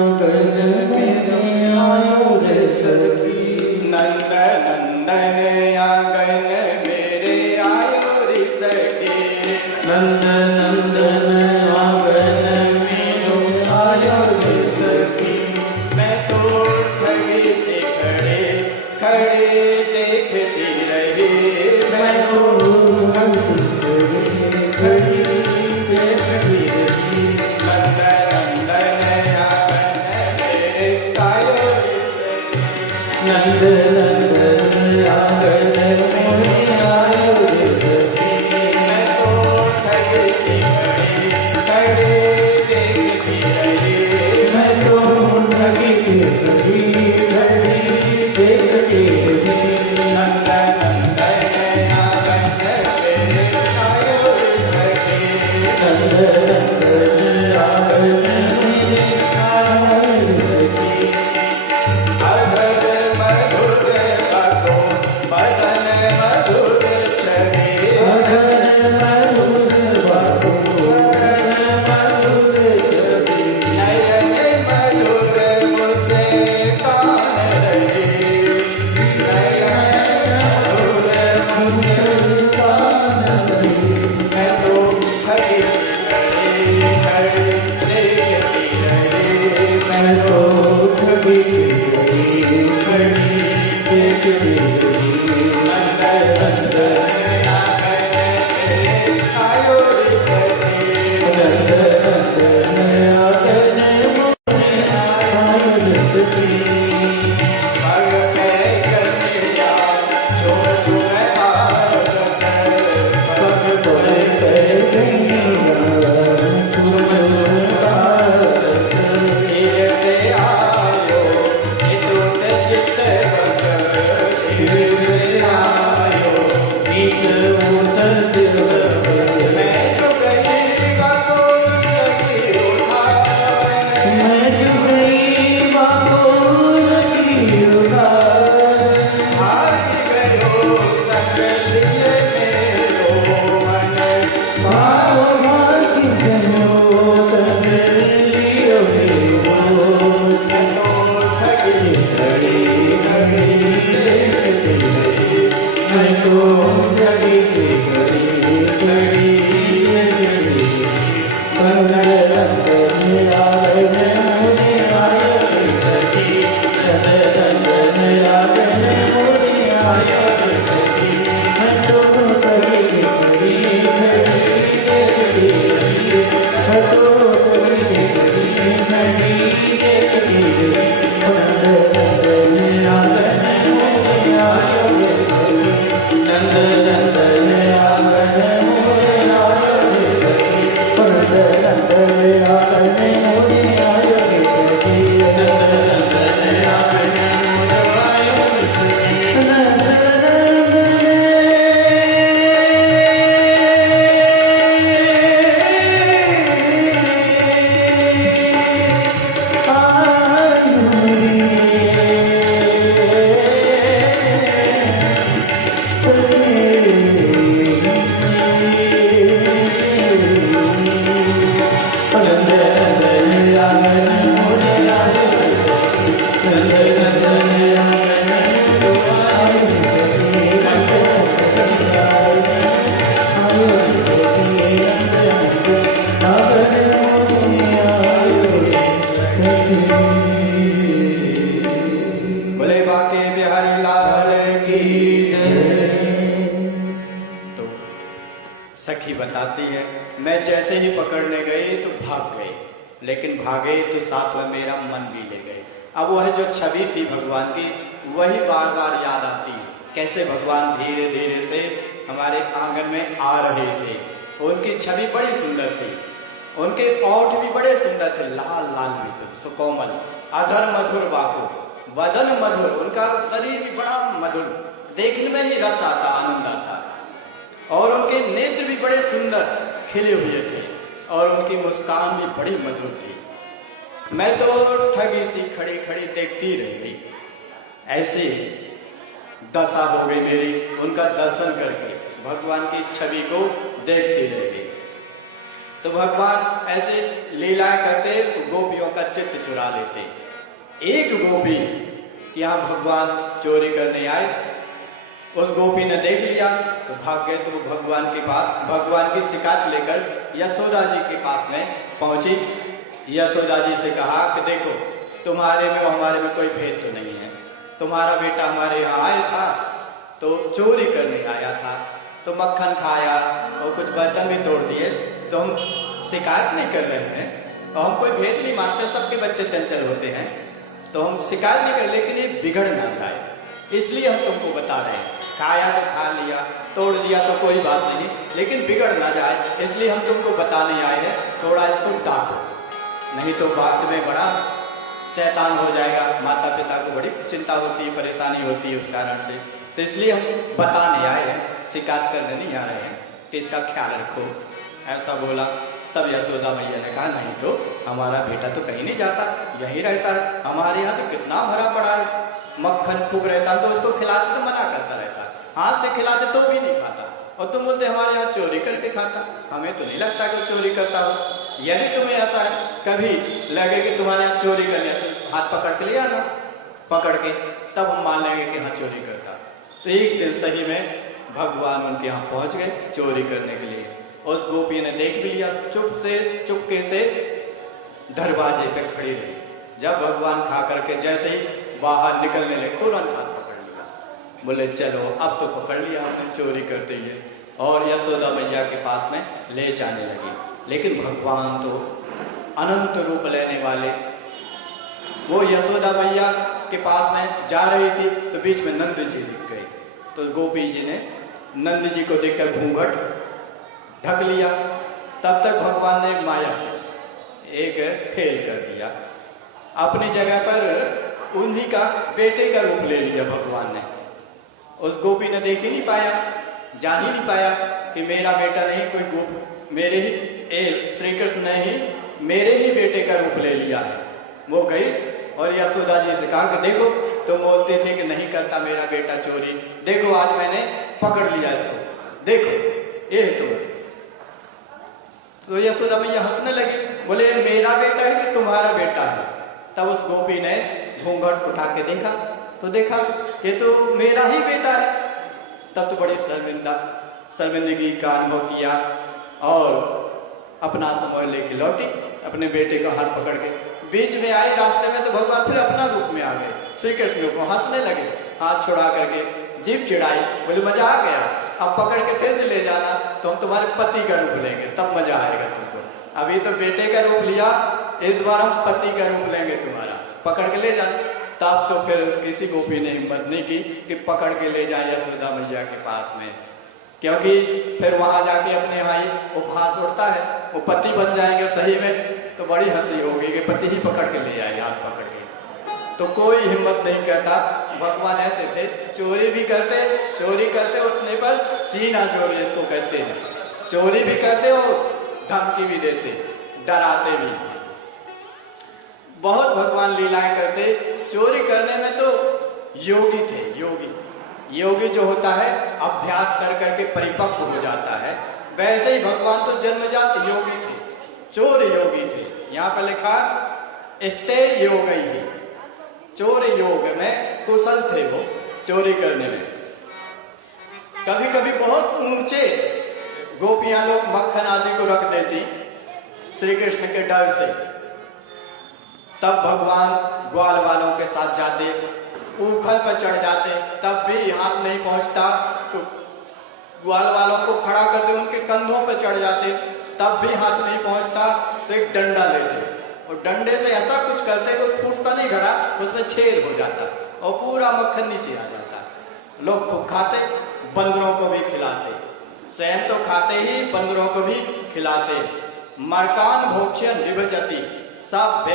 आंगन मेरे आयो रे सखी, नंद नंदन आंगन मेरे आयो रे सखी, नंद नंदन आंगन मेरे आयो रे सखी। मैं तो ठगी से खड़े खड़े देखती रही, मैं तो ठगी से खड़ी देखती रही, नंद नंदन आंगन मेरे आयो रे सखी, नंद नंदन आंगन मेरे आयो रे सखी। मैं तो ठगी से खड़ी देखती रही, मैं तो ठगी से खड़ी देखती रही, नंद नंदन आंगन मेरे आयो रे सखी, नंद नंदन आंगन मेरे आयो रे सखी। अधर मधुर बातो बदन मधुर छवि, अधर मधुर बातो बदन मधुर छवि, नयन मधुर मुझसे कान रही, नयन मधुर मुझसे कान रही। मैं तो खड़ी खड़ी खड़ी देखती रही, मैं तो खड़ी खड़ी खड़ी देखती रही, नंद नंदन आंगन मेरे आयो रे सखी, नंद नंदन आंगन मेरे आयो रे सखी। पग में कन्हैया झूम झूम आरत, पग में कन्हैया झूम झूम आरत, धीरे से आयो विद्युत चितवत, धीरे से आयो विद्युत चितवत। मैं जो गई बातों लगी उठाए, मैं जो गई बातों लगी उठाए, भाग गयो संग लिए मेरो मन, भाग गयो संग लिए मेरो मन। मैं तो ठगी खड़ी खड़ी देखती रही, मैं तो ठगी से खड़ी खड़ी देखती रही, नंद नंदन आंगन मेरे आयो रे सखी, नंद नंदन आंगन मेरे आयो रे सखी। मैं तो ठगी से खड़ी खड़ी देखती रही, मैं तो ठगी से खड़ी खड़ी देखती रही, नंद नंदन आंगन मेरे आयो रे सखी, नंद नंदन आंगन मेरे आयो रे सखी, नंद नंदन आंगन मेरे आयो रे सखी, नंद नंदन आंगन मेरे आयो रे सखी, नंद बोले बाके बिहारी लाल की जय। तो सखी बताती है मैं जैसे ही पकड़ने गई तो भाग गए, लेकिन भागे तो साथ में मेरा मन भी ले गए। अब वह जो छवि थी भगवान की वही बार बार याद आती है, कैसे भगवान धीरे धीरे से हमारे आंगन में आ रहे थे। उनकी छवि बड़ी सुंदर थी, उनके ओठ भी बड़े सुंदर थे, लाल लाल भी थे, सुकोमल, अधर मधुर बाहु, वदन मधुर, उनका शरीर भी बड़ा मधुर, देखने में ही रस आता, आनंद आता। और उनके नेत्र भी बड़े सुंदर खिले हुए थे और उनकी मुस्कान भी बड़ी मधुर थी। मैं तो ठगी सी खड़ी खड़ी देखती रह गई। ऐसी दशा हो गई मेरी उनका दर्शन करके, भगवान की छवि को देखती रह गई। तो भगवान ऐसे लीलाएं करते तो गोपियों का चित्त चुरा लेते। एक गोपी यहाँ भगवान चोरी करने आए, उस गोपी ने देख लिया तो भाग गए। तो भगवान के पास भगवान की शिकायत लेकर यशोदा जी के पास में पहुंची। यशोदा जी से कहा कि देखो तुम्हारे में और हमारे में कोई भेद तो नहीं है, तुम्हारा बेटा हमारे यहाँ आया था तो चोरी करने आया था, तो मक्खन खाया और कुछ बर्तन भी तोड़ दिए, तो हम शिकायत नहीं कर रहे हैं और हम कोई भेद नहीं मानते, सबके बच्चे चंचल होते हैं, तो हम शिकायत नहीं कर, लेकिन ये बिगड़ ना जाए इसलिए हम तुमको बता रहे हैं। खाया तो खा लिया, तोड़ दिया तो कोई बात नहीं, लेकिन बिगड़ ना जाए इसलिए हम तुमको बताने आए हैं, थोड़ा इसको डांटो, नहीं तो बाद में बड़ा शैतान हो जाएगा। माता पिता को बड़ी चिंता होती है, परेशानी होती है उस कारण से, तो इसलिए हम बताने आए हैं, शिकायत करने नहीं आ रहे हैं कि इसका ख्याल रखो। ऐसा बोला। तब यशोदा मैया ने कहा नहीं तो हमारा बेटा तो कहीं नहीं जाता, यहीं रहता है, हमारे यहाँ तो कितना भरा पड़ा है, मक्खन खूब रहता तो उसको खिलाते तो मना करता रहता, हाथ से खिलाते तो भी नहीं खाता, और तुम बोलते हमारे यहाँ चोरी करके खाता। हमें तो नहीं लगता कि चोरी करता हो। यदि तुम्हें ऐसा है कभी लगे कि तुम्हारे यहाँ चोरी कर लिया तो हाथ पकड़ के ले आना, पकड़ के तब हम मान लेंगे कि हाँ चोरी करता। तो एक दिन सही में भगवान उनके यहाँ पहुंच गए चोरी करने के लिए। उस गोपी ने देख भी लिया, चुपके से दरवाजे पे खड़ी रही। जब भगवान खा करके जैसे ही बाहर निकलने लगे तुरंत हाथ पकड़ लिया, बोले चलो अब तो पकड़ लिया हमने चोरी करते ही, और यशोदा मैया के पास में ले जाने लगी। लेकिन भगवान तो अनंत रूप लेने वाले, वो यशोदा मैया के पास में जा रही थी तो बीच में नंद जी दिख गए। तो गोपी जी ने नंद जी को देखकर घूंघट ढक लिया। तब तक भगवान ने माया एक खेल कर दिया, अपनी जगह पर उन्हीं का बेटे का रूप ले लिया भगवान ने। उस गोपी ने देख ही नहीं पाया, जान ही नहीं पाया कि मेरा बेटा नहीं, कोई गोप मेरे ही श्री कृष्ण ने ही मेरे ही बेटे का रूप ले लिया है। वो गई और यशोदा जी से कहा कि देखो तुम बोलते थे कि नहीं करता मेरा बेटा चोरी, देखो आज मैंने पकड़ लिया इसको, देखो ये है तुम। तो यशोदा मैया हंसने लगी, बोले मेरा बेटा है कि तुम्हारा बेटा है। तब उस गोपी ने घूंघट उठा के देखा तो देखा ये तो मेरा ही बेटा है। तब तो बड़ी शर्मिंदगी का अनुभव किया और अपना समय लेके लौटी, अपने बेटे का हाथ पकड़ के। बीच में आई रास्ते में तो भगवान फिर अपना रूप में आ गए, श्री कृष्ण को हंसने लगे, हाथ छुड़ा करके जीभ चिढ़ाई, बोले मजा आ गया, अब पकड़ के फिर से ले जाना तो हम तुम्हारे पति का रूप लेंगे, तब मजा आएगा तुमको। अभी तो बेटे का रूप लिया, इस बार हम पति का रूप लेंगे तुम्हारा, पकड़ के ले जाना। तब तो फिर किसी गोपी ने हिम्मत नहीं की कि पकड़ के ले जाए यशोदा मैया के पास में, क्योंकि फिर वहां जाके अपने यहाँ उपहास उड़ता है, वो पति बन जाएंगे सही में, तो बड़ी हंसी होगी कि पति ही पकड़ के ले आए हाथ पकड़ के। तो कोई हिम्मत नहीं करता। भगवान ऐसे थे, चोरी भी करते, चोरी करते उठने पर सीना चोरी इसको कहते हैं, चोरी भी करते और धमकी भी देते, डराते भी। बहुत भगवान लीलाएं करते। चोरी करने में तो योगी थे, योगी जो होता है अभ्यास कर करके परिपक्व हो जाता है, वैसे ही भगवान तो जन्मजात योगी थे, चोर योगी थे। यहाँ पर लिखा स्ते योग ही, चोर योग में कुशल थे वो चोरी करने में। कभी कभी बहुत ऊंचे गोपियां लोग मक्खन आदि को रख देती श्री कृष्ण के डर से, तब भगवान ग्वाल वालों के साथ जाते, ऊखल पर चढ़ जाते, तब भी हाथ नहीं पहुंचता तो ग्वाल वालों को खड़ा करते, उनके कंधों पर चढ़ जाते, तब भी हाथ नहीं पहुंचता तो एक डंडा लेते और डंडे से ऐसा कुछ करते कोई फूटता नहीं घड़ा, उसमें छेद हो जाता और पूरा मक्खन नीचे आ जाता। लोग खूब खाते, बंदरों को भी खिलाते, स्वयं तो खाते ही बंदरों को भी खिलाते। मरकान भोक्ष्यन विभजति सब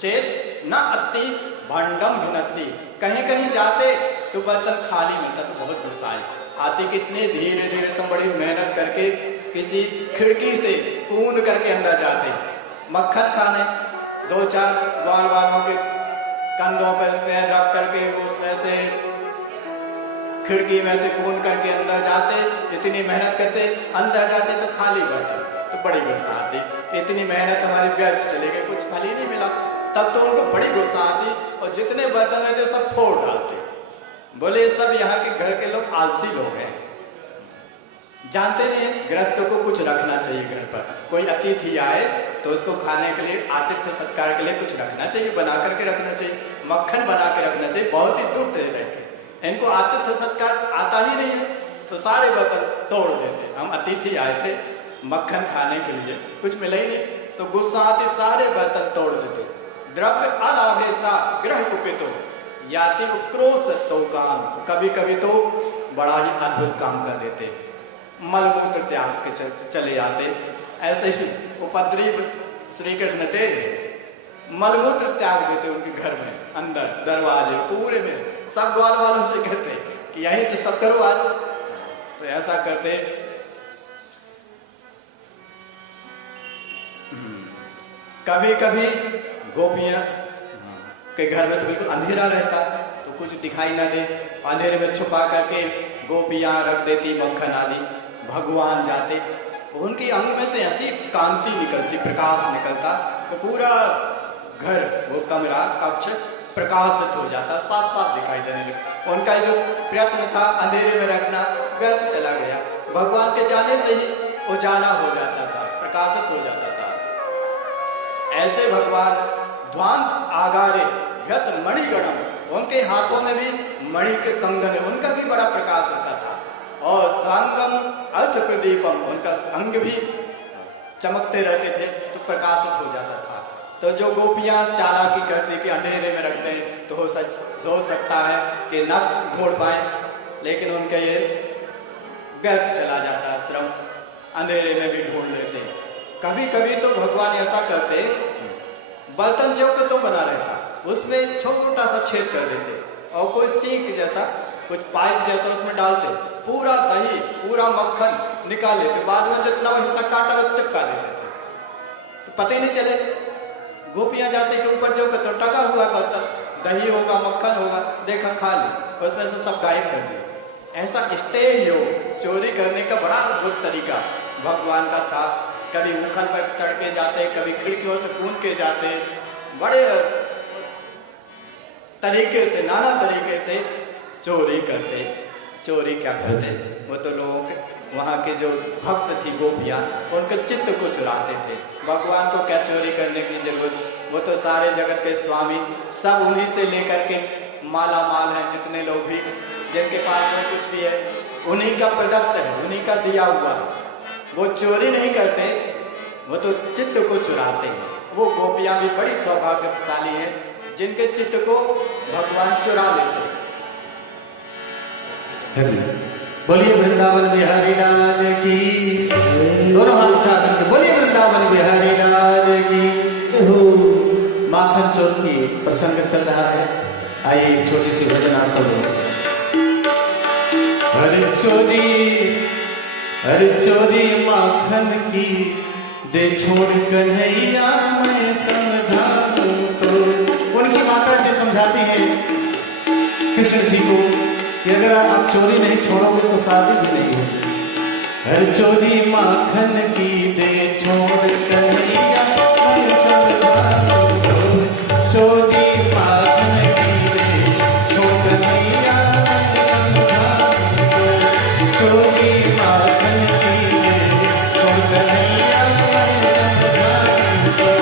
चेत न अति भंडम भिनती। कहीं कहीं जाते तो बर्तन खाली मिलता तो बहुत गुस्सा आए। हाथी कितने धीरे धीरे से बड़ी मेहनत करके किसी खिड़की से कूद करके अंदर जाते, मक्खन खाने। दो चार ग्वाल वालों के कंधों पर पैर रख करके उसमें से खिड़की में से कूद करके अंदर जाते, इतनी मेहनत करते, अंदर जाते तो खाली बर्तन, तो बड़ी गुस्सा आती, इतनी मेहनत हमारी व्यर्थ चली गई, कुछ खाली नहीं मिला। तब तो उनको बड़ी गुस्सा आती और जितने बर्तन रहते सब फोड़ डालते। बोले सब यहाँ के घर के लोग आलसी लोग हैं, जानते नहीं गृहस्थों को कुछ रखना चाहिए घर पर। कोई अतिथि आए तो उसको खाने के लिए, आतिथ्य सत्कार के लिए कुछ रखना चाहिए, बना करके रखना चाहिए, मक्खन बना के रखना चाहिए। बहुत ही दुख दे रहे, इनको आतिथ्य सत्कार आता ही नहीं है तो सारे बर्तन तोड़ देते। हम अतिथि आए थे मक्खन खाने के लिए, कुछ मिला ही नहीं तो गुस्सा आते, सारे बर्तन तोड़ देते। द्रव्य अलाभे सा ग्रह कुपितो याति क्रोध तो काम। कभी कभी तो बड़ा ही अद्भुत काम कर देते, मलमूत्र त्याग के चले जाते। ऐसे ही उपद्रवी श्री कृष्ण थे, मलमूत्र त्याग देते उनके घर में, अंदर दरवाजे पूरे में। सब ग्वाल वालों से कहते कि यही तो सब करो आज, तो ऐसा करते। कभी कभी गोपियां के घर में तो बिल्कुल अंधेरा रहता तो कुछ दिखाई ना दे, अंधेरे में छुपा करके गोपियां रख देती मक्खन आदि। भगवान जाते, उनकी अंग में से ऐसी कांति निकलती, प्रकाश निकलता तो पूरा घर, वो कमरा कक्ष प्रकाशित हो जाता, साफ साफ दिखाई देने लगा। उनका जो प्रयत्न था अंधेरे में रखना व्यर्थ चला गया। भगवान के जाने से ही उजाला हो जाता था, प्रकाशित हो जाता था। ऐसे भगवान ध्वांत आगारे यत मणिगणम, उनके हाथों में भी मणि के कंगन, उनका भी बड़ा प्रकाश होता था। और संगम अर्थ प्रदीपम, उनका अंग भी चमकते रहते थे तो प्रकाशित हो जाता था। तो जो गोपियां चालाकी करती कि अंधेरे में रखते हैं तो हो सकता है कि न घोड़ पाए, लेकिन उनके ये व्यर्थ चला जाता श्रम, अंधेरे में भी ढूंढ लेते। कभी कभी तो भगवान ऐसा करते, बर्तन जो के तो बना रहता, उसमें छोटा सा छेद कर देते और कोई सीख जैसा कुछ पाइप जैसा उसमें डालते, पूरा दही पूरा मक्खन निकाल लेते। बाद में जितना हिस्सा काटा वो चिपका देते थे तो पता ही नहीं चले। गोपियां जाते के ऊपर जो तो टका हुआ बर्तन, दही होगा मक्खन होगा, देखा खा ली, उसमें से सब गायब कर दिए। ऐसा स्टेज हो चोरी करने का बड़ा अद्भुत तरीका भगवान का था। कभी उखल पर चढ़ के जाते, कभी खिड़कियों से कूद के जाते, बड़े तरीके से, नाना तरीके से चोरी करते। चोरी क्या करते, वो तो लोग वहाँ के जो भक्त थी गोपियाँ, उनके चित्त को चुराते थे। भगवान को क्या चोरी करने की जरूरत, वो तो सारे जगत के स्वामी, सब उन्हीं से लेकर के माला माल है। जितने लोग भी जिनके पास जो कुछ भी है उन्हीं का प्रदत्त है, उन्हीं का दिया हुआ है। वो चोरी नहीं करते, वो तो चित्त को चुराते हैं। वो गोपियां भी बड़ी सौभाग्यशाली हैं जिनके चित्त को भगवान चुरा लेते हैं। बोलिए वृंदावन बिहारी लाल की, दोनों हाथ उठा करके बोलिए वृंदावन बिहारी लाल की। माखन चोर की प्रसंग चल रहा है, आइए एक छोटी सी भजन आप सब लोग। हर चोरी माखन की दे छोड़ कन्हैया मैं समझा दूं तो। उनकी माता जी समझाती हैं कृष्ण जी को कि अगर आप चोरी नहीं छोड़ोगे तो शादी भी नहीं होगी। हर चोरी माखन की दे छोड़ कन्हैया मैं समझा दूं तो। चोरी माखन की दे छोड़ कन्हैया मैं समझा दूं तो। चोरी माखन की दे छोड़ कन्हैया मैं समझा दूं तो।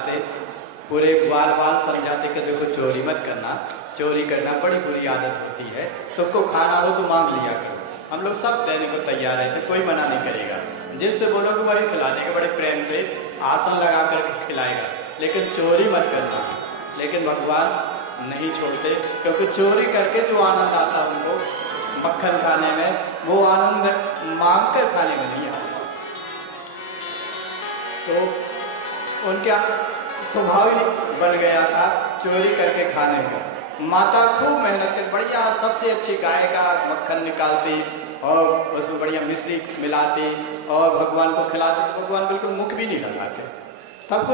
समझाते, पूरे बार बार समझाते कि देखो चोरी मत करना, चोरी करना बड़ी बुरी आदत होती है, तुमको खाना हो तो मांग लिया करो। हम लोग सब देने को तैयार है, तो कोई मना नहीं करेगा, जिससे बोलोगे वही खिला देगा, बड़े प्रेम से आसन लगा कर खिलाएगा, लेकिन चोरी मत करना। लेकिन भगवान नहीं छोड़ते, क्योंकि चोरी करके जो आनंद आता उनको मक्खन खाने में, वो आनंद मांग कर खाने में नहीं आता। तो उनका स्वभाव ही बन गया था चोरी करके खाने का। माता खूब मेहनत कर बढ़िया सबसे अच्छी गाय का मक्खन निकालती और उसमें बढ़िया मिश्री मिलाती और भगवान को खिलाती, तो भगवान बिल्कुल मुख भी नहीं लगाते। तब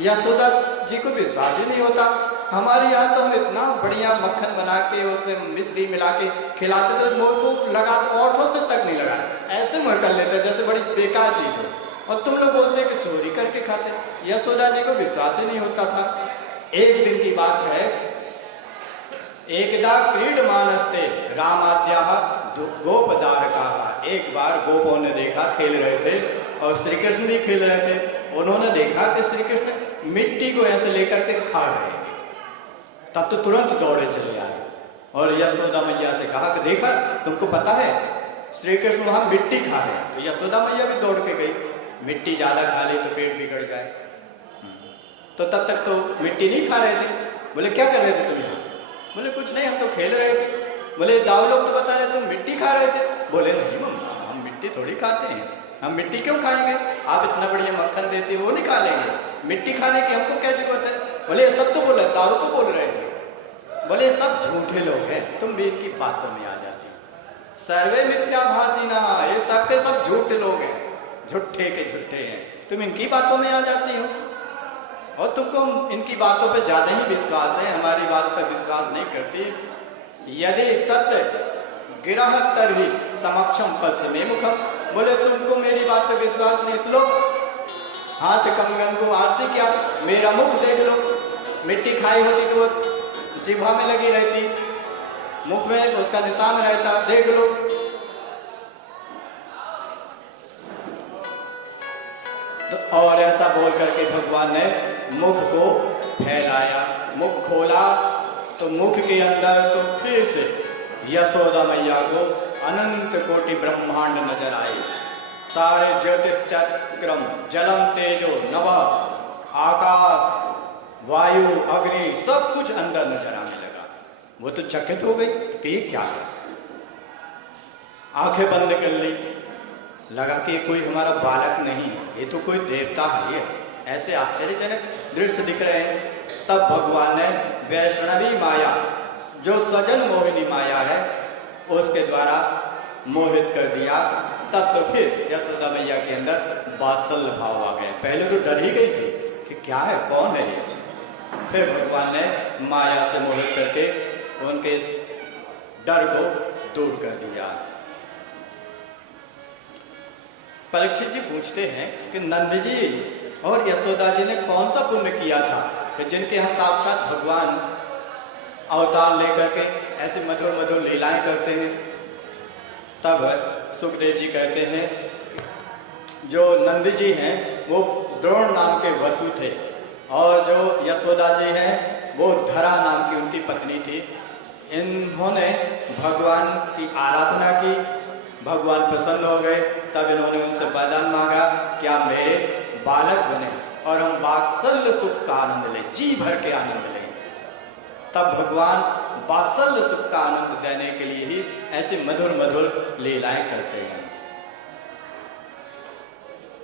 यशोदा जी को विश्वास ही नहीं होता, हमारे यहाँ तो हम इतना बढ़िया मक्खन बना के उसमें मिश्री मिला के खिलाते, तो मुँह को लगा ओठों से तक नहीं लगा, ऐसे मुँह कर लेते जैसे बड़ी बेकार चीज हो, और तुम लोग बोलते कि चोरी करके खाते। यशोदा जी को विश्वास ही नहीं होता था। एक दिन की बात है, एकदा क्रीडमानस्ते रामाद्याः गोपदारकाः। एक बार गोपों ने देखा, खेल रहे थे और श्री कृष्ण भी खेल रहे थे, उन्होंने देखा कि श्री कृष्ण मिट्टी को ऐसे लेकर के खा रहे हैं। तब तो तुरंत दौड़े चले आए और यशोदा मैया से कहा कि देखा, तुमको पता है श्री कृष्ण वहां मिट्टी खा रहे हैं। तो यशोदा मैया भी दौड़ के गई, मिट्टी ज्यादा खा ली तो पेट बिगड़ जाए, तो तब तक तो मिट्टी नहीं खा रहे थे। बोले क्या कर रहे थे तुम यहाँ? बोले कुछ नहीं, हम तो खेल रहे थे। बोले दाऊ लोग तो बता रहे तुम मिट्टी खा रहे थे। बोले नहीं मम्मा, हम मिट्टी थोड़ी खाते हैं, हम मिट्टी क्यों खाएंगे, आप इतना बढ़िया मक्खन देते हो वो नहीं खा लेंगे, मिट्टी खाने की हमको क्या जरूरत है। बोले सब तो बोले, दाऊ तो बोल रहे हैं। बोले सब झूठे लोग हैं, तुम भी इनकी बातों में आ जाती हो। सर्वे मिथ्याभाषिणा, ये सब के सब झूठे लोग हैं, झूठे के झूठे हैं, तुम इनकी बातों में आ जाती हो। और तुमको इनकी बातों पे ज्यादा ही विश्वास है, हमारी बात पर विश्वास नहीं करती। यदि सत्य गिरह तरहि समक्षम पश्चिमे मुखम। बोले तुमको मेरी बात पे विश्वास नहीं, तो लो हाथ कंगन को हाथ से क्या, मेरा मुख देख लो, मिट्टी खाई होती तो वो जिह्वा में लगी रहती, मुख में उसका निशान रहता, देख लो। तो और ऐसा बोल करके भगवान ने मुख को फैलाया, मुख खोला, तो मुख के अंदर तो फिर से यशोदा मैया को अनंत कोटि ब्रह्मांड नजर आए। सारे ज्योतिष चक्रम, जलम, तेजो, नभः, आकाश, वायु, अग्नि, सब कुछ अंदर नजर आने लगा। वो तो चकित हो गई कि ये क्या है। आंखें बंद कर ली, लगा कि कोई हमारा बालक नहीं, ये तो कोई देवता है, ये ऐसे आश्चर्यजनक दृश्य दिख रहे हैं। तब भगवान ने वैष्णवी माया, जो स्वजन मोहिनी माया है, उसके द्वारा मोहित कर दिया। तब तो फिर यशोदा मैया के अंदर वात्सल्य भाव आ गए। पहले तो डर ही गई थी कि क्या है, कौन है ये। फिर भगवान ने माया से मोहित करके उनके डर को दूर कर दिया। परीक्षित जी पूछते हैं कि नंद जी और यशोदा जी ने कौन सा पुण्य किया था कि जिनके यहाँ साक्षात भगवान अवतार लेकर के ऐसे मधुर मधुर लीलाएं करते हैं। तब सुखदेव जी कहते हैं जो नंद जी हैं वो द्रोण नाम के वसु थे, और जो यशोदा जी हैं वो धरा नाम की उनकी पत्नी थी। इन्होंने भगवान की आराधना की, भगवान प्रसन्न हो गए। तब इन्होंने उनसे वरदान मांगा कि आप मेरे बालक बने और हम वात्सल्य सुख का आनंद लें, जी भर के आनंद लें। तब भगवान वात्सल्य सुख का आनंद देने के लिए ही ऐसे मधुर मधुर लीलाएं करते हैं।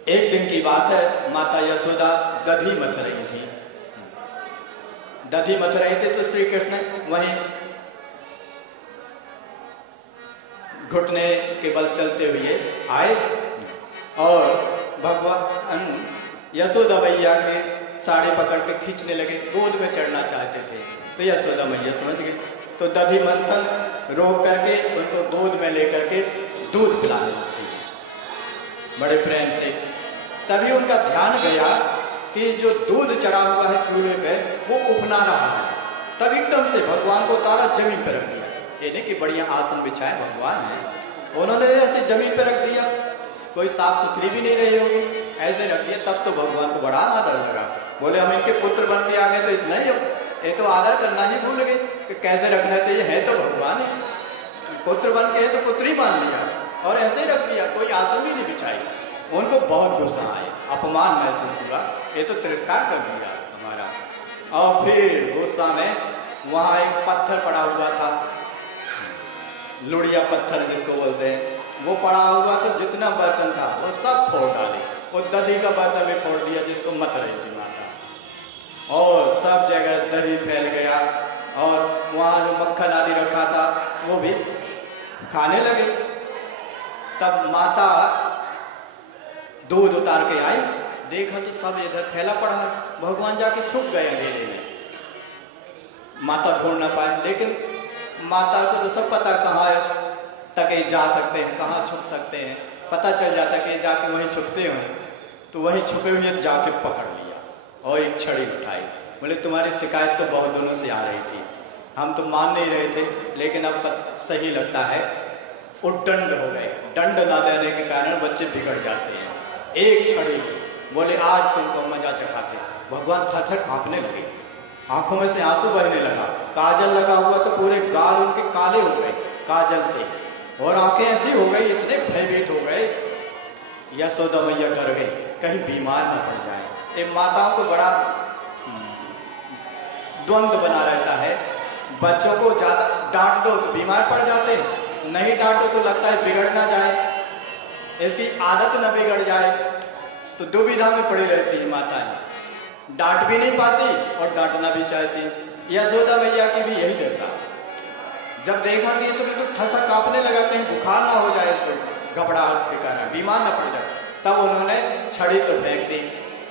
एक दिन की बात है, माता यशोदा दधी मथ रही थी। दधी मथ रही थी तो श्री कृष्ण वहीं घुटने के बल चलते हुए आए और भगवान यशोदा मैया के साड़ी पकड़ के खींचने लगे, गोद में चढ़ना चाहते थे। तो यशोदा मैया समझ गए, तो दधी मंथन रोक करके उनको गोद में लेकर के दूध पिलाने लगती है बड़े प्रेम से। तभी उनका ध्यान गया कि जो दूध चढ़ा हुआ है चूल्हे पे वो उफना रहा है। तब एकदम से भगवान को उतारा, जमीन पर रख दिया। ये नहीं कि बढ़िया आसन बिछाए भगवान है, उन्होंने ऐसे जमीन पर रख दिया, कोई साफ सुथरी भी नहीं रही होगी, ऐसे रख दिया। तब तो भगवान को बड़ा आदर लगा, बोले हम इनके पुत्र बन के आ गए तो इतना ही, ये तो आदर करना ही भूल गए कि कैसे रखना चाहिए, है तो भगवान है, पुत्र बन के है तो पुत्र ही मान लिया और ऐसे ही रख दिया, कोई आसन भी नहीं बिछाई। उनको बहुत गुस्सा आया, अपमान महसूस हुआ, ये तो तिरस्कार कर दिया हमारा। और फिर गुस्सा में वहाँ एक पत्थर पड़ा हुआ था, लुड़िया पत्थर जिसको बोलते हैं, वो पड़ा हुआ तो जितना बर्तन था वो सब फोड़ डाले, वो दही का बर्तन भी फोड़ दिया जिसको मत रही थी माता, और सब जगह दही फैल गया, और वहाँ जो मक्खन आदि रखा था वो भी खाने लगे। तब माता दूध उतार के आई, देखा तो सब इधर फैला पड़ा है, भगवान जाके छुप गए अंधेरे में, माता ढूंढ ना पाए। लेकिन माता को तो सब पता कहाँ तक जा सकते हैं, कहाँ छुप सकते हैं, पता चल जाता कि जाके वहीं छुपते हो, तो वहीं छुपे हुए जाके पकड़ लिया और एक छड़ी उठाई। बोले तुम्हारी शिकायत तो बहुत दिनों से आ रही थी, हम तो मान नहीं रहे थे, लेकिन अब सही लगता है, उद्दंड हो गए, दंड ना देने के कारण बच्चे बिगड़ जाते हैं। एक छड़ी, बोले आज तुमको मजा चखाते। भगवान थर-थर कांपने लगे, आंखों में से आंसू बहने लगा, काजल लगा हुआ तो पूरे गाल उनके काले हो गए काजल से, और आंखें ऐसी हो गई, इतने भयभीत हो गए, यशोदा मैया डर गई कहीं बीमार न पड़ जाए। ये माताओं को बड़ा द्वंद्व बना रहता है, बच्चों को ज्यादा डांट दो तो बीमार पड़ जाते हैं, नहीं डांटो तो लगता है बिगड़ ना जाए, इसकी आदत न बिगड़ जाए, तो दुविधा में पड़ी रहती है माताएं, डांट भी नहीं पाती और डांटना भी चाहती। यशोदा मैया की भी यही दशा, जब देखा कि तो बिल्कुल थर-थर कांपने लगा, कहीं बुखार ना हो जाए इसको, घबराहट के कारण बीमार ना पड़ जाए, तब उन्होंने छड़ी तो फेंक दी,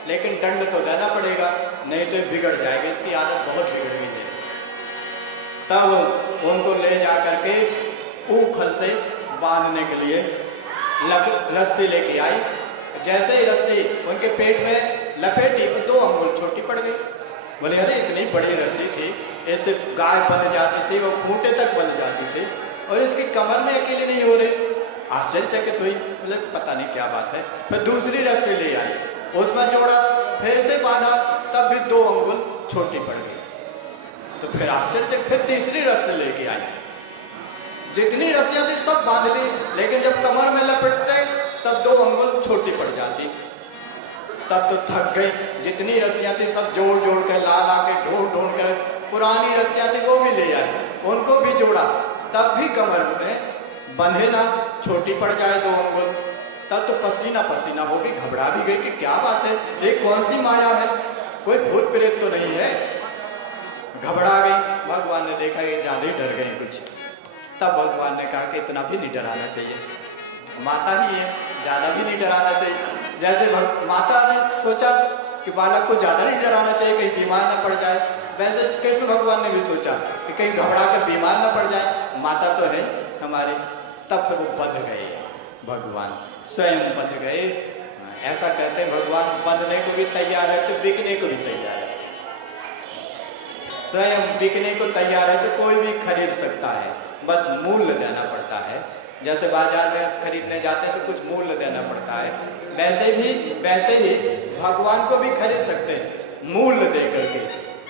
लेकिन दंड तो देना पड़ेगा, नहीं तो बिगड़ जाएगा, इसकी आदत बहुत बिगड़ गई है। तब उनको ले जा करके ऊखल से बांधने के लिए रस्सी लेके आई, जैसे ही रस्सी उनके पेट में लपेटी तो 2 अंगुल छोटी पड़ गई। बोले अरे इतनी बड़ी रस्सी थी, इससे गाय बन जाती थी और खूंटे तक बन जाती थी, और इसकी कमर में अकेले नहीं हो रही, आश्चर्यचकित हुई। बोले पता नहीं क्या बात है। फिर दूसरी रस्सी ले आई, उसमें जोड़ा, फिर से बांधा, तब भी 2 अंगुल छोटी पड़ गई। तो फिर आश्चर्य, फिर तीसरी रस्सी लेके आई, जितनी रस्सियां थी सब बांध ली, लेकिन जब कमर में लपेटते तब 2 अंगुल छोटी पड़ जाती। तब तो थक गई, जितनी रस्सियां थी सब जोड़ जोड़ कर, ला ला के ढूंढ ढूंढ कर, पुरानी रस्सियां थी वो भी ले आई, उनको भी जोड़ा, तब भी कमर में बंधे ना, छोटी पड़ जाए 2 अंगुल। तब तो पसीना पसीना हो गई, घबरा भी गई कि क्या बात है, ये कौन सी माया है, कोई भूत प्रेत तो नहीं है, घबरा गई। भगवान ने देखा ये ज्यादा ही डर गई कुछ, तब भगवान ने कहा कि इतना भी नहीं डराना चाहिए, माता ही है, ज्यादा भी नहीं डराना चाहिए। जैसे माता ने सोचा कि बालक को ज्यादा नहीं डराना चाहिए कहीं बीमार ना पड़ जाए, वैसे कृष्ण भगवान ने भी सोचा कि कहीं घबरा कर बीमार ना पड़ जाए, माता तो है हमारी। तब फिर वो बंध गए, भगवान स्वयं बंध गए। ऐसा कहते हैं भगवान बंधने को भी तैयार है तो बिकने को भी तैयार है, स्वयं बिकने को तैयार है तो कोई भी खरीद सकता है, बस मूल्य देना पड़ता है। जैसे बाजार में खरीदने जाते हैं तो कुछ मूल्य देना पड़ता है, वैसे ही भगवान को भी खरीद सकते हैं मूल्य दे करके।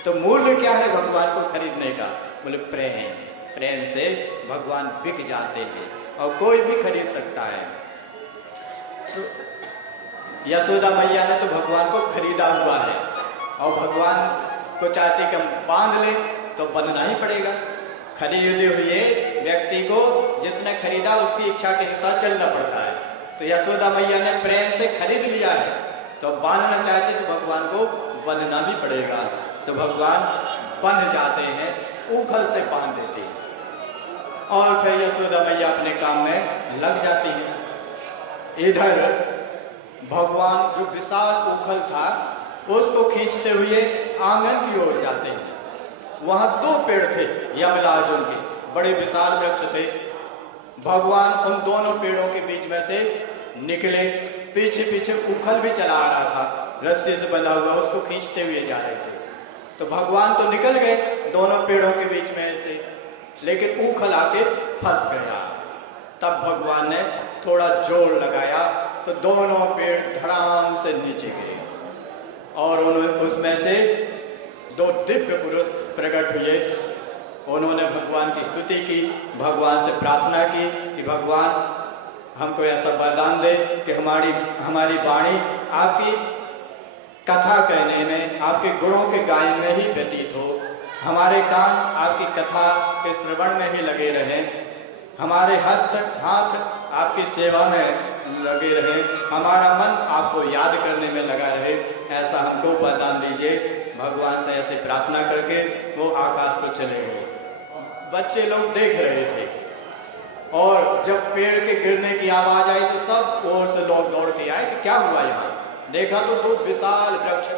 तो मूल्य क्या है भगवान को खरीदने का? बोले प्रेम, प्रेम से भगवान बिक जाते हैं और कोई भी खरीद सकता है। तो यशोदा मैया ने तो भगवान को खरीदा हुआ है, और भगवान को चाहते कि हम बांध ले तो बंधना ही पड़ेगा। खरीदे हुए व्यक्ति को जिसने खरीदा उसकी इच्छा के अनुसार चलना पड़ता है। तो यशोदा मैया ने प्रेम से खरीद लिया है, तो बांधना चाहते तो भगवान को बंधना भी पड़ेगा। तो भगवान बंध जाते हैं, ऊखल से बांध देते हैं, और फिर यशोदा मैया अपने काम में लग जाती है। इधर भगवान जो विशाल ऊखल था उसको खींचते हुए आंगन की ओर जाते हैं। वहां 2 पेड़ थे यमराज उनके, बड़े विशाल वृक्ष थे। भगवान उन दोनों पेड़ों के बीच में से निकले, पीछे पीछे ऊखल भी चला आ रहा था, रस्सी से बंधा हुआ, उसको खींचते हुए जा रहे थे। तो भगवान तो निकल गए दोनों पेड़ों के बीच में से, लेकिन ऊखल आके फंस गया। तब भगवान ने थोड़ा जोर लगाया तो दोनों पेड़ धड़ाम से नीचे गिरे, और उन्होंने उसमें उसमें से दो दिव्य पुरुष प्रकट हुए। उन्होंने भगवान की स्तुति की, भगवान से प्रार्थना की कि भगवान हमको ऐसा वरदान दे कि हमारी वाणी आपकी कथा कहने में, आपके गुणों के गायन में ही व्यतीत हो, हमारे कान आपकी कथा के श्रवण में ही लगे रहें, हमारे हस्त हाथ आपकी सेवा में लगे रहे, हमारा मन आपको याद करने में लगा रहे, ऐसा हमको वरदान दीजिए। भगवान से ऐसे प्रार्थना करके वो आकाश को चले गए। बच्चे लोग देख रहे थे और जब पेड़ के गिरने की आवाज आई तो सब ओर से लोग दौड़ के आए कि क्या हुआ यहाँ। देखा तो दो विशाल वृक्ष,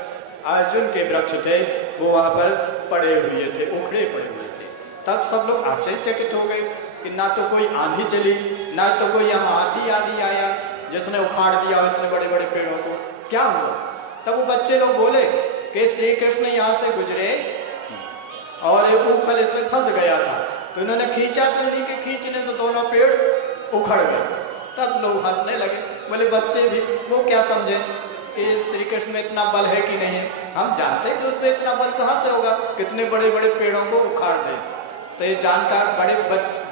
अर्जुन के वृक्ष थे, वो वहां पर पड़े हुए थे, उखड़े पड़े हुए थे। तब सब लोग आश्चर्यचकित हो गए कि ना तो कोई आंधी चली, ना तो कोई यहाँ हाथी आदि आया जिसने उखाड़ दिया इतने बड़े बड़े पेड़ों को, क्या हुआ। तब वो बच्चे लोग बोले कि श्री कृष्ण यहाँ से गुजरे और एक उखल इसमें फंस गया था, तो इन्होंने खींचा, तो इन्हीं के खींचने से दोनों पेड़ उखड़ गए। तब लोग हंसने लगे, बोले बच्चे भी वो क्या समझे कि श्री कृष्ण में इतना बल है कि नहीं है। हम जानते हैं कि उसमें इतना बल कहाँ से होगा, कितने बड़े बड़े पेड़ों को उखाड़ दे। तो ये जानकार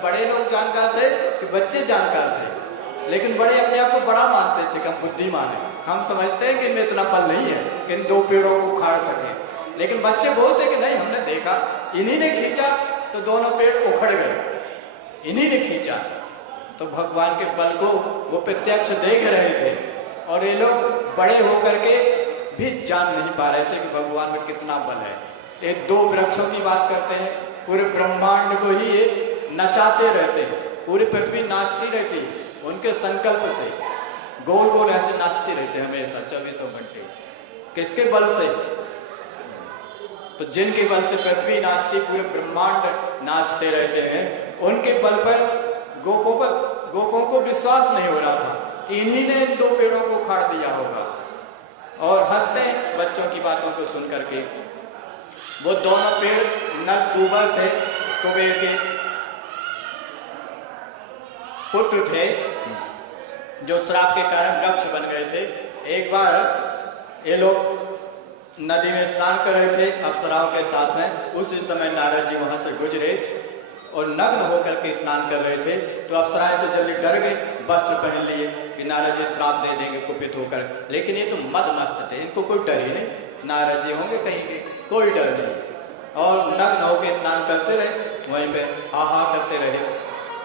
बड़े लोग जानकार थे कि बच्चे जानकार थे, लेकिन बड़े अपने आप को बड़ा मानते थे कि हम बुद्धिमान हैं, हम समझते हैं कि इनमें इतना बल नहीं है कि इन दो पेड़ों को उखाड़ सके। लेकिन बच्चे बोलते कि नहीं, हमने देखा, इन्हीं ने खींचा तो दोनों पेड़ उखड़ गए, इन्हीं ने खींचा। तो भगवान के बल को वो प्रत्यक्ष देख रहे थे और ये लोग बड़े होकर के भी जान नहीं पा रहे थे कि भगवान में कितना बल है। ये दो वृक्षों की बात करते हैं, पूरे ब्रह्मांड को ही ये नचाते रहते हैं, पूरी पृथ्वी नाचती रहती है उनके संकल्प से, गोल गोल ऐसे नाचते रहते हैं हमेशा 24 घंटे। किसके बल से? तो जिनके बल से पृथ्वी नाचती, पूरे ब्रह्मांड नाचते रहते हैं, उनके बल पर गोपों को विश्वास नहीं हो रहा था कि इन्हीं ने इन दो पेड़ों को उखाड़ दिया होगा, और हंसते बच्चों की बातों को सुन करके। वो दोनों पेड़ नल कुबर थे, कुबेर के पुत्र थे, जो श्राप के कारण वृक्ष बन गए थे। एक बार ये लोग नदी में स्नान कर रहे थे अप्सराओं के साथ में, उसी समय नारद जी वहां से गुजरे और नग्न होकर के स्नान कर रहे थे। तो अप्सराएं तो जल्दी डर गए, वस्त्र पहन लिए कि नारद जी श्राप दे देंगे कुपित होकर, लेकिन ये तो मस्त थे, इनको कोई डर ही नहीं, नारद जी होंगे कहीं के, कोई डर नहीं। और नग्न होकर स्नान करते रहे, वहीं पे हा हा करते रहे